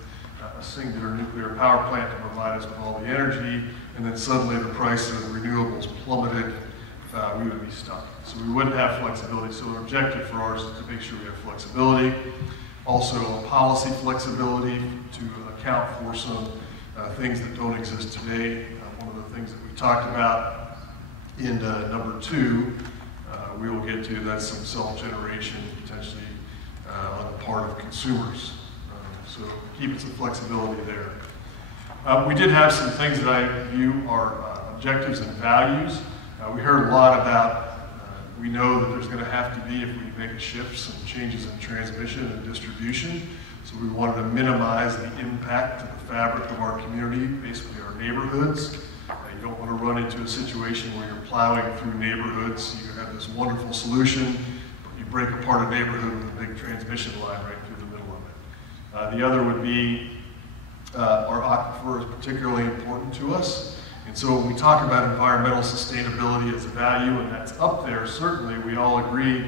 a singular nuclear power plant to provide us with all the energy, and then suddenly the price of renewables plummeted, we would be stuck. So we wouldn't have flexibility. So an objective for ours is to make sure we have flexibility. Also policy flexibility to account for some things that don't exist today. One of the things that we talked about in number 2, we will get to, that's some self-generation potentially on the part of consumers. So keeping some flexibility there. We did have some things that I view are objectives and values. We heard a lot about, we know that there's going to have to be, if we make a shift, some changes in transmission and distribution. So we wanted to minimize the impact to the fabric of our community, basically our neighborhoods. You don't want to run into a situation where you're plowing through neighborhoods. You have this wonderful solution, but you break apart a neighborhood with a big transmission line right through the middle of it. The other would be our aquifer is particularly important to us. And so when we talk about environmental sustainability as a value, and that's up there, certainly we all agree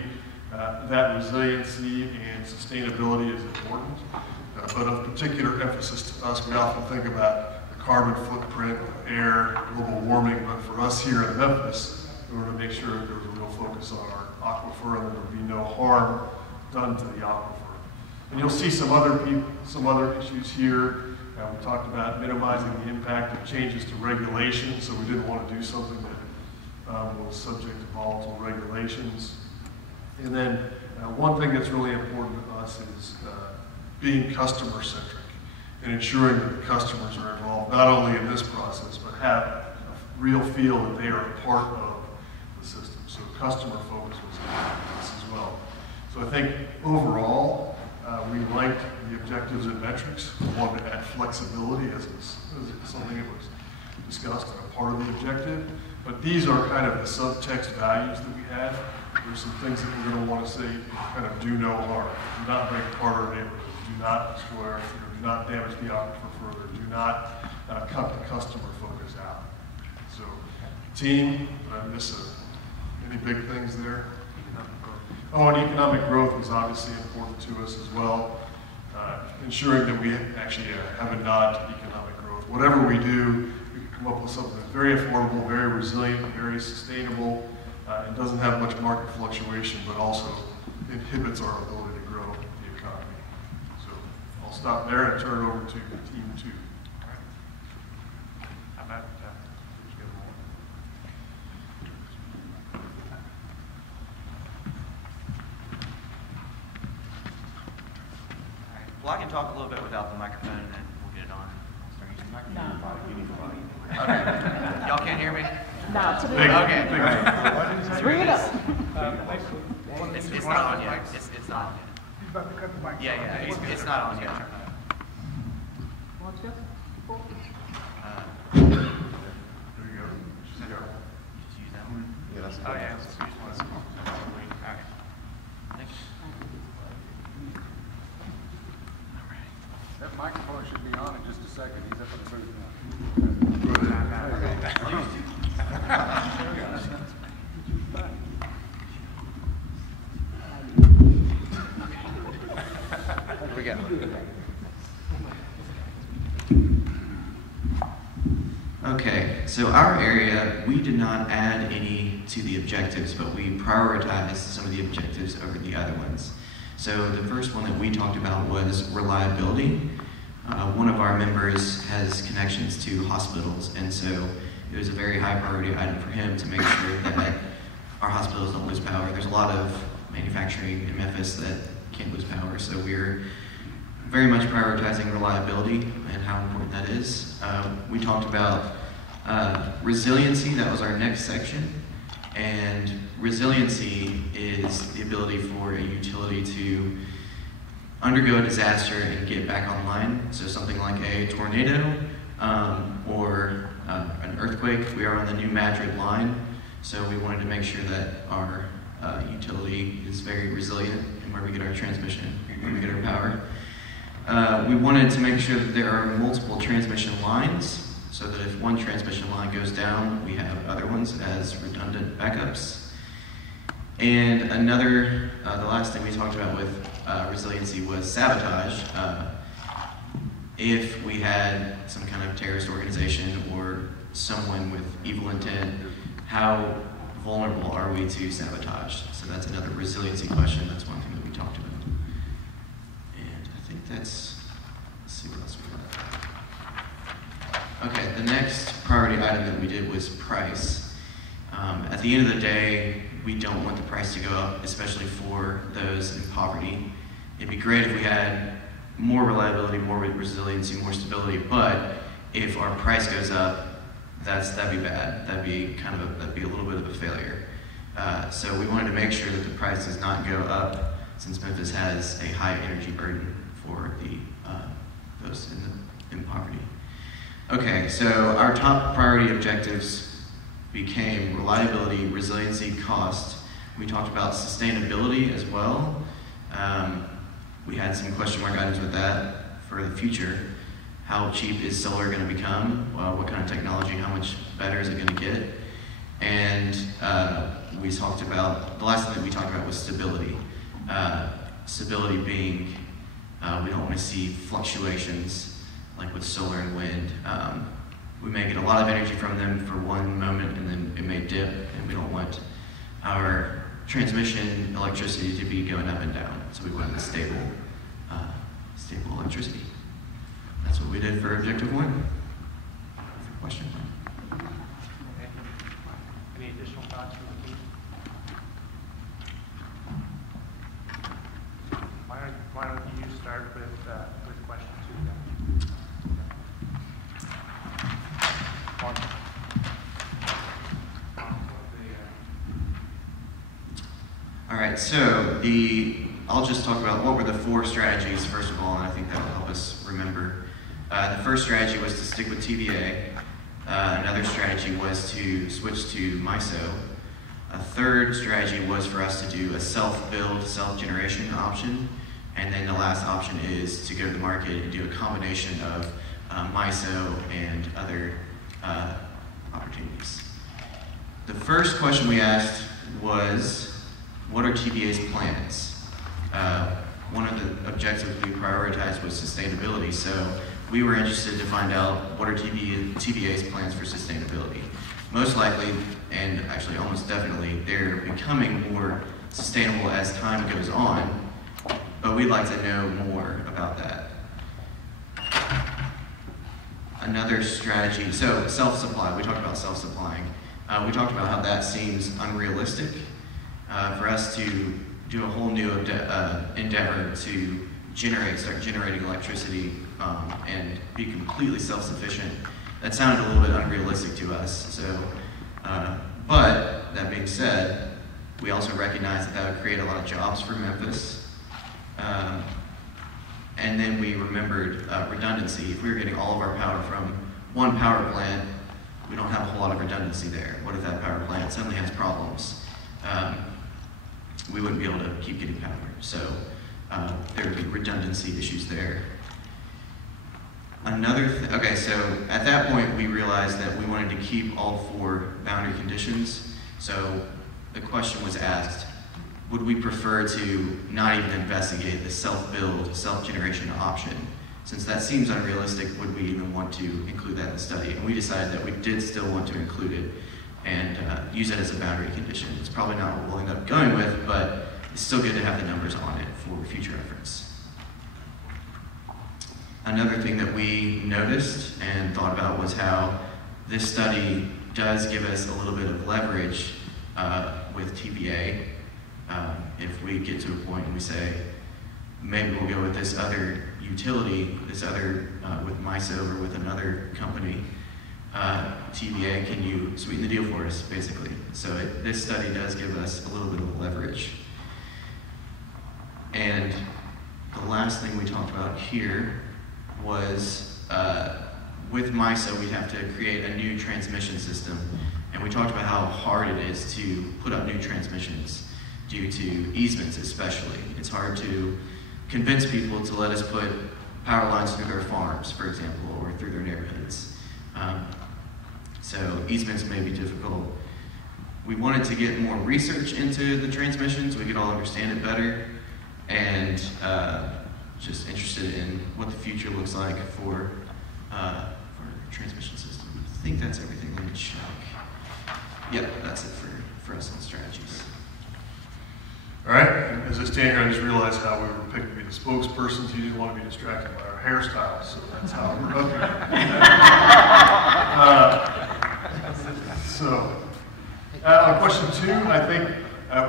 that resiliency and sustainability is important. But of particular emphasis to us, we often think about the carbon footprint of air, global warming, but for us here in Memphis, we want to make sure that there's a real focus on our aquifer and there would be no harm done to the aquifer. And you'll see some other issues here. We talked about minimizing the impact of changes to regulations, so we didn't want to do something that was subject to volatile regulations. And then one thing that's really important to us is being customer-centric and ensuring that the customers are involved, not only in this process, but have a real feel that they are a part of the system. So customer focus was important to us as well. So I think overall, we liked the objectives and metrics. We wanted to add flexibility as something that was discussed and a part of the objective. But these are kind of the subtext values that we had. There's some things that we're going to want to say, kind of do no harm. Do not break apart our neighborhood. Do not destroy our, do not damage the aquifer further. Do not cut the customer focus out. So, team, did I miss any big things there? Oh, and economic growth was obviously important to us as well. Ensuring that we actually have a nod to economic growth. Whatever we do, we can come up with something that's very affordable, very resilient, very sustainable, and doesn't have much market fluctuation, but also inhibits our ability to grow the economy. So I'll stop there and turn it over to team 2. How about Well, I can talk a little bit without the microphone, and then we'll get it on. Start using the microphone. No. Okay. Y'all can't hear me? No. Okay. Bring it up. It's not on yet. It's not on yet. He's about to cut the mic. Yeah, it's not on yet. Watch this. There you go. Just use that one. Yeah, that's Oh, yeah. Let's use one. Okay. Thank you. That microphone should be on in just a second. He's up at the booth now. Here we go. Okay, so our area, we did not add any to the objectives, but we prioritized some of the objectives over the other ones. So the first one that we talked about was reliability. One of our members has connections to hospitals, and so it was a very high priority item for him to make sure that our hospitals don't lose power. There's a lot of manufacturing in Memphis that can't lose power, so we're very much prioritizing reliability and how important that is. We talked about resiliency. That was our next section. And resiliency is the ability for a utility to undergo a disaster and get back online. So something like a tornado or an earthquake. We are on the new Madrid line, so we wanted to make sure that our utility is very resilient in where we get our transmission, where we get our power. We wanted to make sure that there are multiple transmission lines, so that if one transmission line goes down, we have other ones as redundant backups. And another, the last thing we talked about with resiliency was sabotage. If we had some kind of terrorist organization or someone with evil intent, how vulnerable are we to sabotage? So that's another resiliency question. That's one thing that we talked about. And I think let's see what else we got. Okay, the next priority item that we did was price. At the end of the day, we don't want the price to go up, especially for those in poverty. It'd be great if we had more reliability, more resiliency, more stability, but if our price goes up, that'd be bad. That'd be a little bit of a failure. So we wanted to make sure that the price does not go up, since Memphis has a high energy burden for those in poverty. Okay, so our top priority objectives became reliability, resiliency, cost. We talked about sustainability as well. We had some question mark items with that for the future. How cheap is solar going to become? What kind of technology? How much better is it going to get? And we talked about, the last thing that we talked about was stability. Stability being, we don't want to see fluctuations like with solar and wind. We may get a lot of energy from them for one moment and then it may dip, and we don't want our transmission electricity to be going up and down. So we want stable electricity. That's what we did for objective 1. Question? Okay. Any additional thoughts from the team? Why don't you start with question 2 then? All right, so I'll just talk about what were the 4 strategies first of all, and I think that will help us remember. The first strategy was to stick with TVA. Another strategy was to switch to MISO. A third strategy was for us to do a self-build, self-generation option. And then the last option is to go to the market and do a combination of MISO and other opportunities. The first question we asked was, what are TVA's plans? One of the objectives we prioritized was sustainability, so we were interested to find out what are TVA's plans for sustainability. Most likely, and actually almost definitely, they're becoming more sustainable as time goes on, but we'd like to know more about that. Another strategy, so self-supply, we talked about self-supplying. We talked about how that seems unrealistic for us to do a whole new endeavor to start generating electricity and be completely self-sufficient. That sounded a little bit unrealistic to us. So, but that being said, we also recognize that would create a lot of jobs for Memphis. And then we remembered redundancy. If we were getting all of our power from one power plant, we don't have a whole lot of redundancy there. What if that power plant suddenly has problems? We wouldn't be able to keep getting power. So there would be redundancy issues there. Okay, so at that point we realized that we wanted to keep all 4 boundary conditions. So the question was asked, would we prefer to not even investigate the self-build, self-generation option? Since that seems unrealistic, would we even want to include that in the study? And we decided that we did still want to include it and use it as a boundary condition. It's probably not what we'll end up going with, but it's still good to have the numbers on it for future reference. Another thing that we noticed and thought about was how this study does give us a little bit of leverage with TVA. If we get to a point and we say, maybe we'll go with this other utility, with MISO or with another company, TVA, can you sweeten the deal for us, basically? So this study does give us a little bit of leverage. And the last thing we talked about here was with MISO, we'd have to create a new transmission system. And we talked about how hard it is to put up new transmissions due to easements especially. It's hard to convince people to let us put power lines through their farms, for example, or through their neighborhoods. So easements may be difficult. We wanted to get more research into the transmission so we could all understand it better, and just interested in what the future looks like for the transmission system. I think that's everything. Let me check. Yep, that's it for us on strategies. All right, and as I stand here, I just realized how we were picked to be the spokespersons. You didn't want to be distracted by our hairstyles, so that's how we're up here. On question 2, I think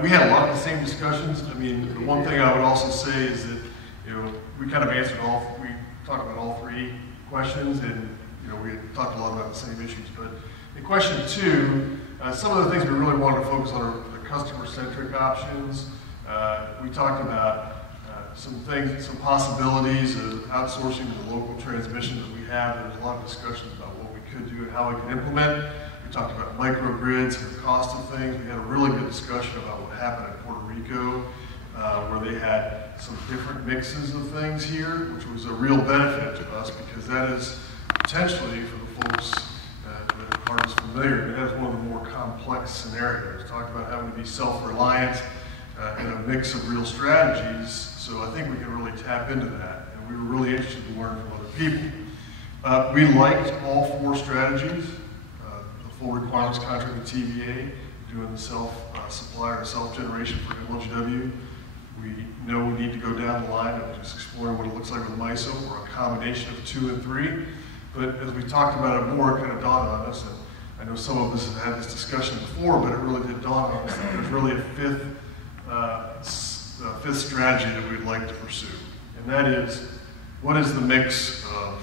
we had a lot of the same discussions. I mean, the one thing I would also say is that, we kind of answered we talked about all 3 questions, and, we had talked a lot about the same issues. But in question 2, some of the things we really wanted to focus on are the customer-centric options. We talked about some possibilities of outsourcing the local transmission that we have. There was a lot of discussions about what we could do and how we could implement. We talked about microgrids and the cost of things. We had a really good discussion about what happened in Puerto Rico, where they had some different mixes of things here, which was a real benefit to us because that is potentially, for the folks that aren't as familiar, that is one of the more complex scenarios. Talked about having to be self-reliant in a mix of real strategies, so I think we can really tap into that, and we were really interested to learn from other people. We liked all 4 strategies, the full requirements contract with TVA, doing the self-supply or self-generation for MLGW. We know we need to go down the line of just exploring what it looks like with MISO, or a combination of 2 and 3. But as we talked about it more, it kind of dawned on us, and I know some of us have had this discussion before, but it really did dawn on us that there's really a fifth strategy that we'd like to pursue. And that is, what is the mix of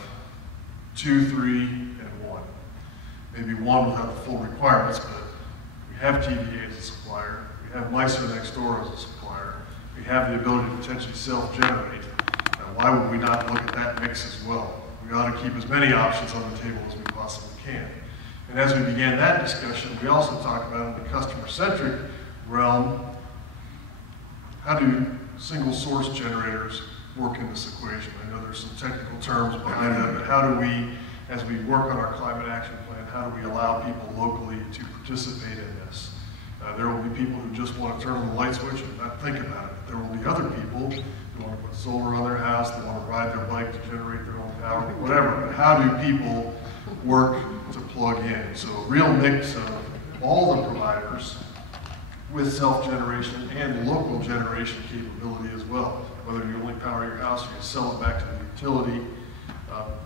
2, 3, and 1? Maybe 1 without the full requirements, but we have TVA as a supplier, we have MISO next door as a supplier, we have the ability to potentially self-generate. Why would we not look at that mix as well? We ought to keep as many options on the table as we possibly can. And as we began that discussion, we also talked about in the customer-centric realm, how do single source generators work in this equation. I know there's some technical terms behind that, but how do we, as we work on our climate action plan, how do we allow people locally to participate in this? There will be people who just want to turn on the light switch and not think about it. There will be other people who want to put solar on their house, they want to ride their bike to generate their own power, whatever. But how do people work to plug in? So a real mix of all the providers with self-generation and local generation capability as well. Whether you only power your house or you sell it back to the utility,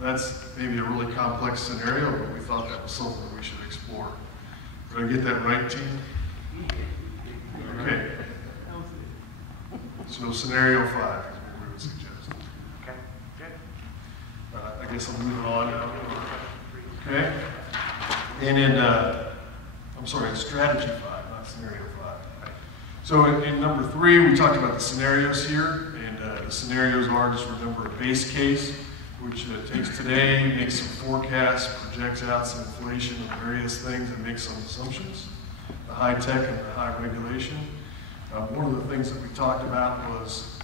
that's maybe a really complex scenario, but we thought that was something that we should explore. Did I get that right, team? Okay. So scenario 5 is what we would suggest. Okay, good. I guess I'm moving on now. Okay. And in, I'm sorry, in strategy 5, not scenario 5. So in number 3, we talked about the scenarios here, and the scenarios are, just remember, a base case, which takes today, makes some forecasts, projects out some inflation of various things, and makes some assumptions. The high tech and the high regulation. One of the things that we talked about was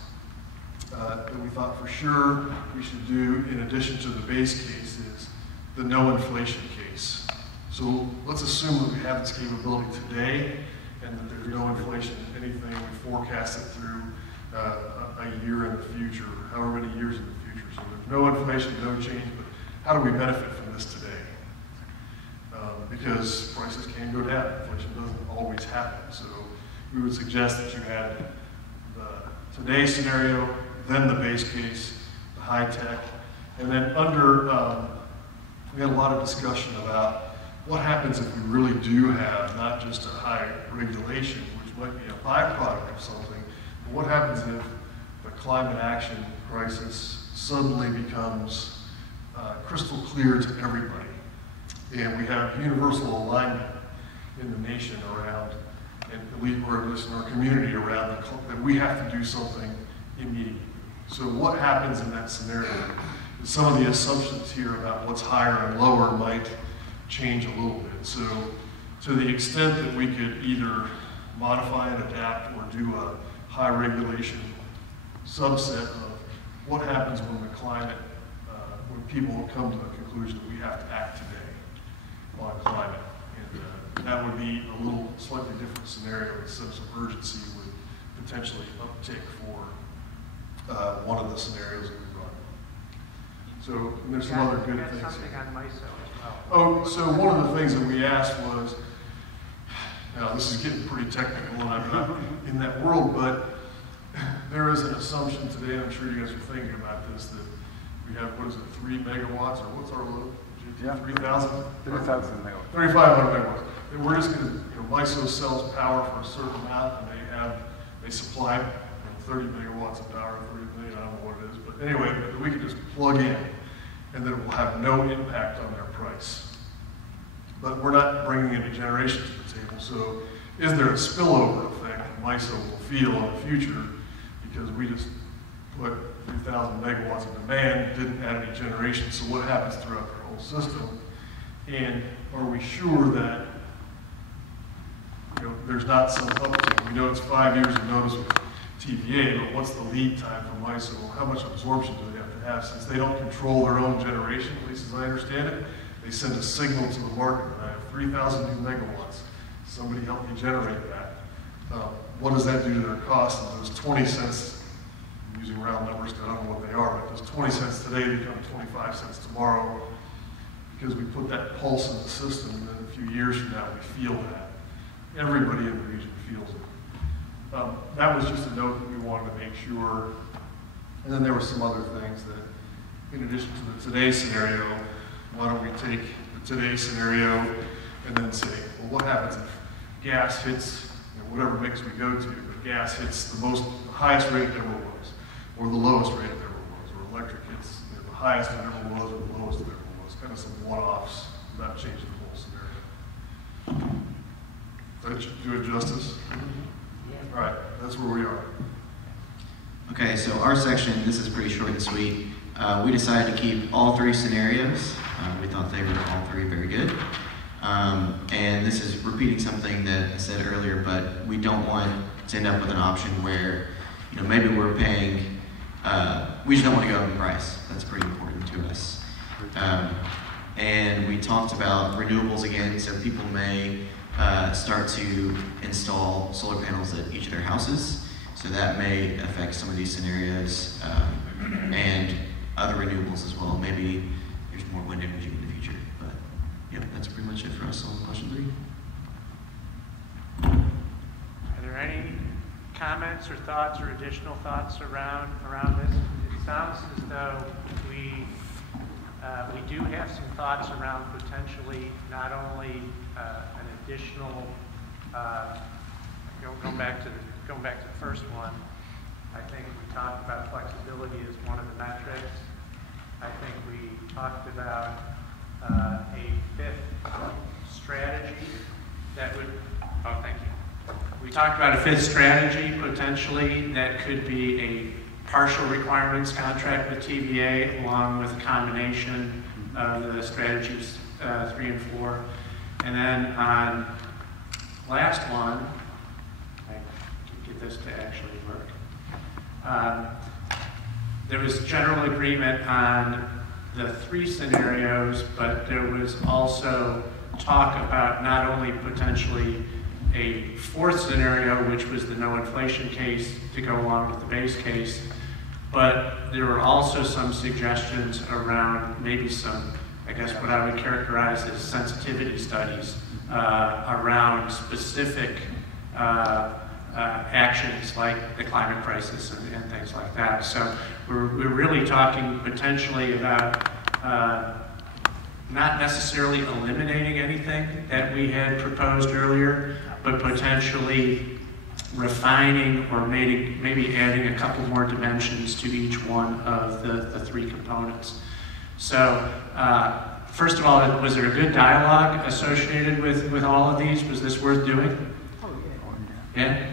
that we thought for sure we should do, in addition to the base case, is the no inflation case. So let's assume that we have this capability today and that there's no inflation in anything. We forecast it through a year in the future, however many years in the future. So there's no inflation, no change, but how do we benefit from this today? Because prices can go down. Inflation doesn't always happen. So we would suggest that you had the today's scenario, then the base case, the high tech, and then under, we had a lot of discussion about what happens if we really do have not just a high regulation, which might be a byproduct of something, but what happens if the climate action crisis suddenly becomes crystal clear to everybody? And we have universal alignment in the nation around, or at least in our community around, that we have to do something immediately. So what happens in that scenario? Some of the assumptions here about what's higher and lower might change a little bit. So to the extent that we could either modify and adapt or do a high regulation subset of what happens when the climate, when people come to the conclusion that we have to act today on climate. And that would be a little slightly different scenario. A sense of urgency would potentially uptick for one of the scenarios that we run. So there's some other good things. Something on MISO as well. Oh, so one of the things that we asked was, now this is getting pretty technical and I'm not in that world, but there is an assumption today, and I'm sure you guys are thinking about this, that we have, what is it, 3 megawatts, or what's our load? Yeah. 3,000? 3,000 megawatts. 3,500 megawatts. And we're just going to, MISO sells power for a certain amount, and they supply 30 megawatts of power, 30 million, I don't know what it is, but anyway, we can just plug in, and then it will have no impact on their price. But we're not bringing any generation to the table, so is there a spillover effect that MISO will feel in the future because we just put 3,000 megawatts of demand, didn't add any generation, so what happens throughout the whole system? And are we sure that there's not some uptick? We know it's 5 years of notice with TVA, but what's the lead time for MISO? How much absorption do they have to have? Since they don't control their own generation, at least as I understand it, they send a signal to the market that I have 3,000 new megawatts. Somebody help me generate that. What does that do to their cost? And those 20 cents, I'm using round numbers because I don't know what they are, but those 20 cents today become 25 cents tomorrow because we put that pulse in the system, and then a few years from now we feel that. Everybody in the region feels it. That was just a note that we wanted to make sure. And then there were some other things that, in addition to the today scenario, why don't we take the today scenario and then say, well, what happens if gas hits, whatever mix we go to, if gas hits the highest rate it ever was, or the lowest rate it ever was, or electric hits the highest it ever was, or the lowest it ever was, kind of some one-offs without changing the whole scenario. That should do it justice? All right, that's where we are. Okay, so our section, this is pretty short and sweet. We decided to keep all 3 scenarios. We thought they were all 3 very good. And this is repeating something that I said earlier, but we don't want to end up with an option where, maybe we're paying we just don't want to go up in price. That's pretty important to us. And we talked about renewables again, so people may start to install solar panels at each of their houses. So that may affect some of these scenarios, and other renewables as well. Maybe there's more wind energy in the future. But yep, that's pretty much it for us on question 3. Are there any comments or thoughts or additional thoughts around this? It sounds as though we do have some thoughts around potentially not only an additional, going back to the first one, I think we talked about flexibility as one of the metrics. I think we talked about a 5th strategy that would, oh, thank you. We talked about a 5th strategy potentially that could be a partial requirements contract with TVA along with a combination of the strategies 3 and 4. And then on last one, I can get this to actually work. There was general agreement on the 3 scenarios, but there was also talk about not only potentially a 4th scenario, which was the no inflation case to go along with the base case, but there were also some suggestions around maybe some, I guess what I would characterize as sensitivity studies around specific actions like the climate crisis and things like that. So we're really talking potentially about not necessarily eliminating anything that we had proposed earlier, but potentially refining or maybe adding a couple more dimensions to each one of the 3 components. So first of all, was there a good dialogue associated with all of these? Was this worth doing? Yeah?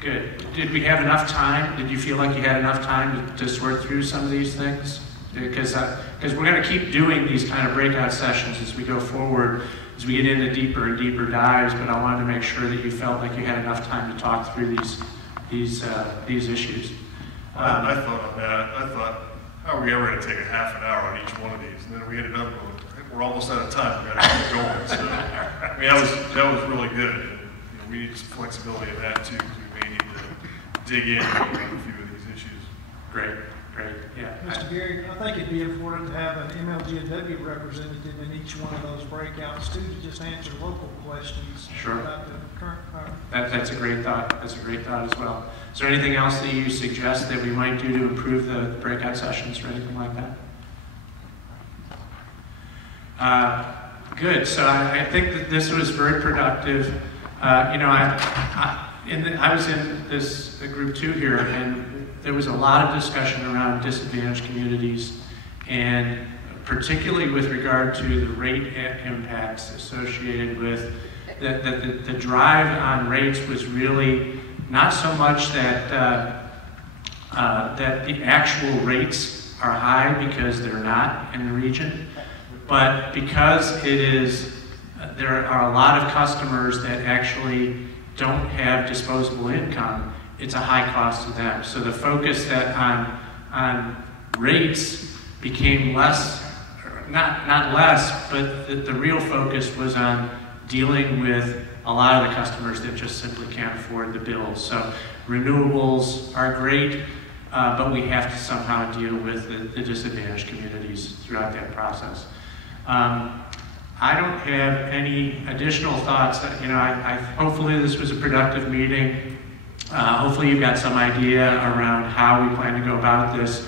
Good. Did we have enough time? Did you feel like you had enough time to sort through some of these things? Because we're going to keep doing these kind of breakout sessions as we go forward, as we get into deeper and deeper dives, but I wanted to make sure that you felt like you had enough time to talk through these issues. I thought on that. I thought, how are we ever going to take a half an hour on each one of these? And then we ended up going, we're almost out of time. We got to keep going. So, I mean, that was really good. And, we need some flexibility in that too, because we may need to dig in on a few of these issues. Great, yeah. Mr. Gary, I think it'd be important to have an MLGW representative in each one of those breakouts too, to just answer local questions about the current. That's a great thought. That's a great thought as well. Is there anything else that you suggest that we might do to improve the breakout sessions or anything like that? Good. So I think that this was very productive. I was in this group 2 here, and there was a lot of discussion around disadvantaged communities, and particularly with regard to the rate impacts associated with the drive on rates was really not so much that that the actual rates are high because they're not in the region, but because it is. There are a lot of customers that actually don't have disposable income. It's a high cost to them. So the focus that on rates became less, not less, but the real focus was on dealing with a lot of the customers that just simply can't afford the bills. So renewables are great, but we have to somehow deal with the disadvantaged communities throughout that process. I don't have any additional thoughts. Hopefully this was a productive meeting. Hopefully you've got some idea around how we plan to go about this.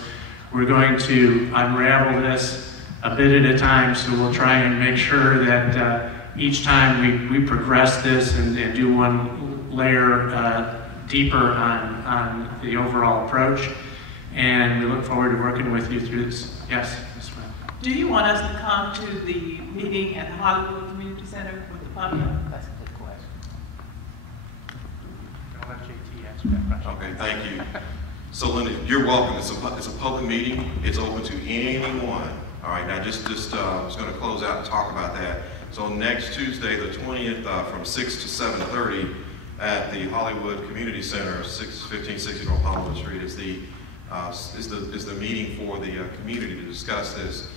We're going to unravel this a bit at a time, so we'll try and make sure that each time we progress this and do one layer deeper on the overall approach. And we look forward to working with you through this. Yes, Ms. Smith. Do you want us to come to the meeting at the Hollywood Community Center with the public? That's a good question. I'll let JT answer that question. Okay, thank you. So Linda, you're welcome. It's a public meeting. It's open to anyone. All right, now just was going to close out and talk about that. So next Tuesday, the 20th, from 6 to 7:30 at the Hollywood Community Center, 1560 North Hollywood Street, is the is the meeting for the community to discuss this.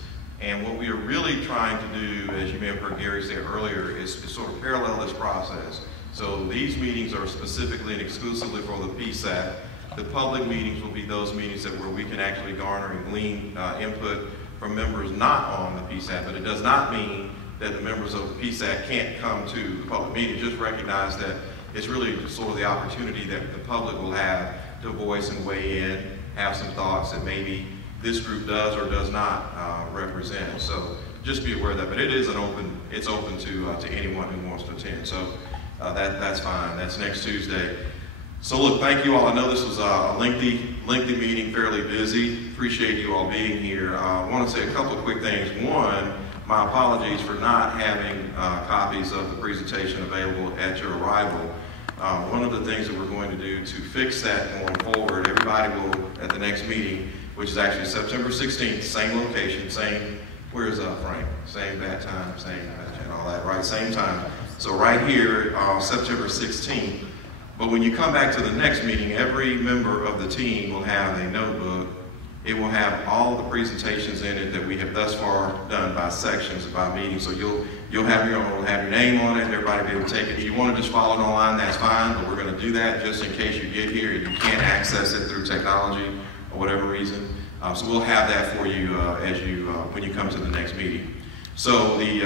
And what we are really trying to do, as you may have heard Gary say earlier, is sort of parallel this process. So these meetings are specifically and exclusively for the PSAC. The public meetings will be those meetings where we can actually garner and glean input from members not on the PSAC, but it does not mean that the members of the PSAC can't come to the public meeting. Just recognize that it's really sort of the opportunity that the public will have to voice and weigh in, have some thoughts that maybe this group does or does not represent. So just be aware of that. But it's open to anyone who wants to attend. So that's fine. That's next Tuesday. So look, thank you all. I know this was a lengthy meeting, fairly busy. Appreciate you all being here. I want to say a couple of quick things. One, my apologies for not having copies of the presentation available at your arrival. One of the things that we're going to do to fix that going forward, everybody will, at the next meeting, which is actually September 16th, same location, same, where's Frank? Same bat time, same and all that, right? Same time. So right here, September 16th. But when you come back to the next meeting, every member of the team will have a notebook. It will have all the presentations in it that we have thus far done by sections, by meetings. So you'll have your own, have your name on it, everybody will be able to take it. If you want to just follow it online, that's fine, but we're going to do that just in case you get here and you can't access it through technology or whatever reason. So we'll have that for you when you come to the next meeting. So the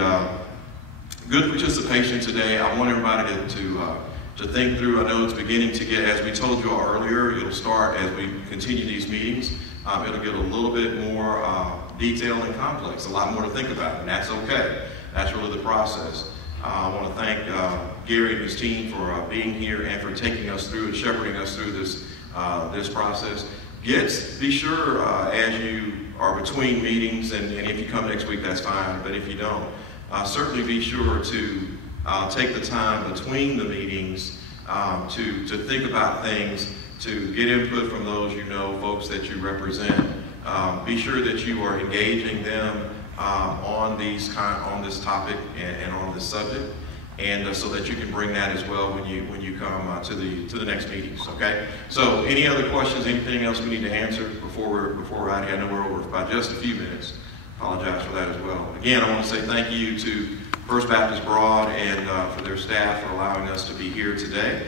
good participation today. I want everybody to think through. I know it's beginning to get, as we told you all earlier, it'll start as we continue these meetings. It'll get a little bit more detailed and complex, a lot more to think about, and that's okay. That's really the process. I want to thank Gary and his team for being here and for taking us through and shepherding us through this process. Be sure as you are between meetings, and if you come next week, that's fine, but if you don't, certainly be sure to take the time between the meetings to think about things, to get input from those folks that you represent. Be sure that you are engaging them on this topic and on this subject, and so that you can bring that as well when you come to the next meetings. Okay. So any other questions? Anything else we need to answer before we're out here? I know we're over by just a few minutes. Apologize for that as well. Again, I want to say thank you to First Baptist Broad and for their staff for allowing us to be here today.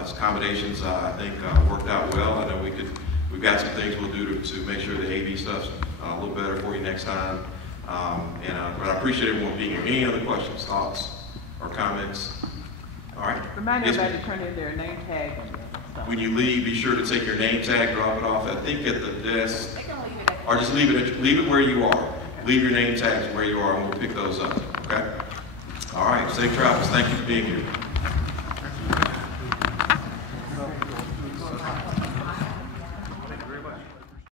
Its accommodations, I think, worked out well. I know we've got some things we'll do to make sure the AV stuff's a little better for you next time. But I appreciate everyone being here. Any other questions, thoughts, or comments? All right. Remind everybody to turn in their name tag. When you leave, be sure to take your name tag, drop it off, I think at the desk, or just leave it where you are. Leave your name tags where you are, and we'll pick those up. Okay. All right. Safe travels. Thank you for being here.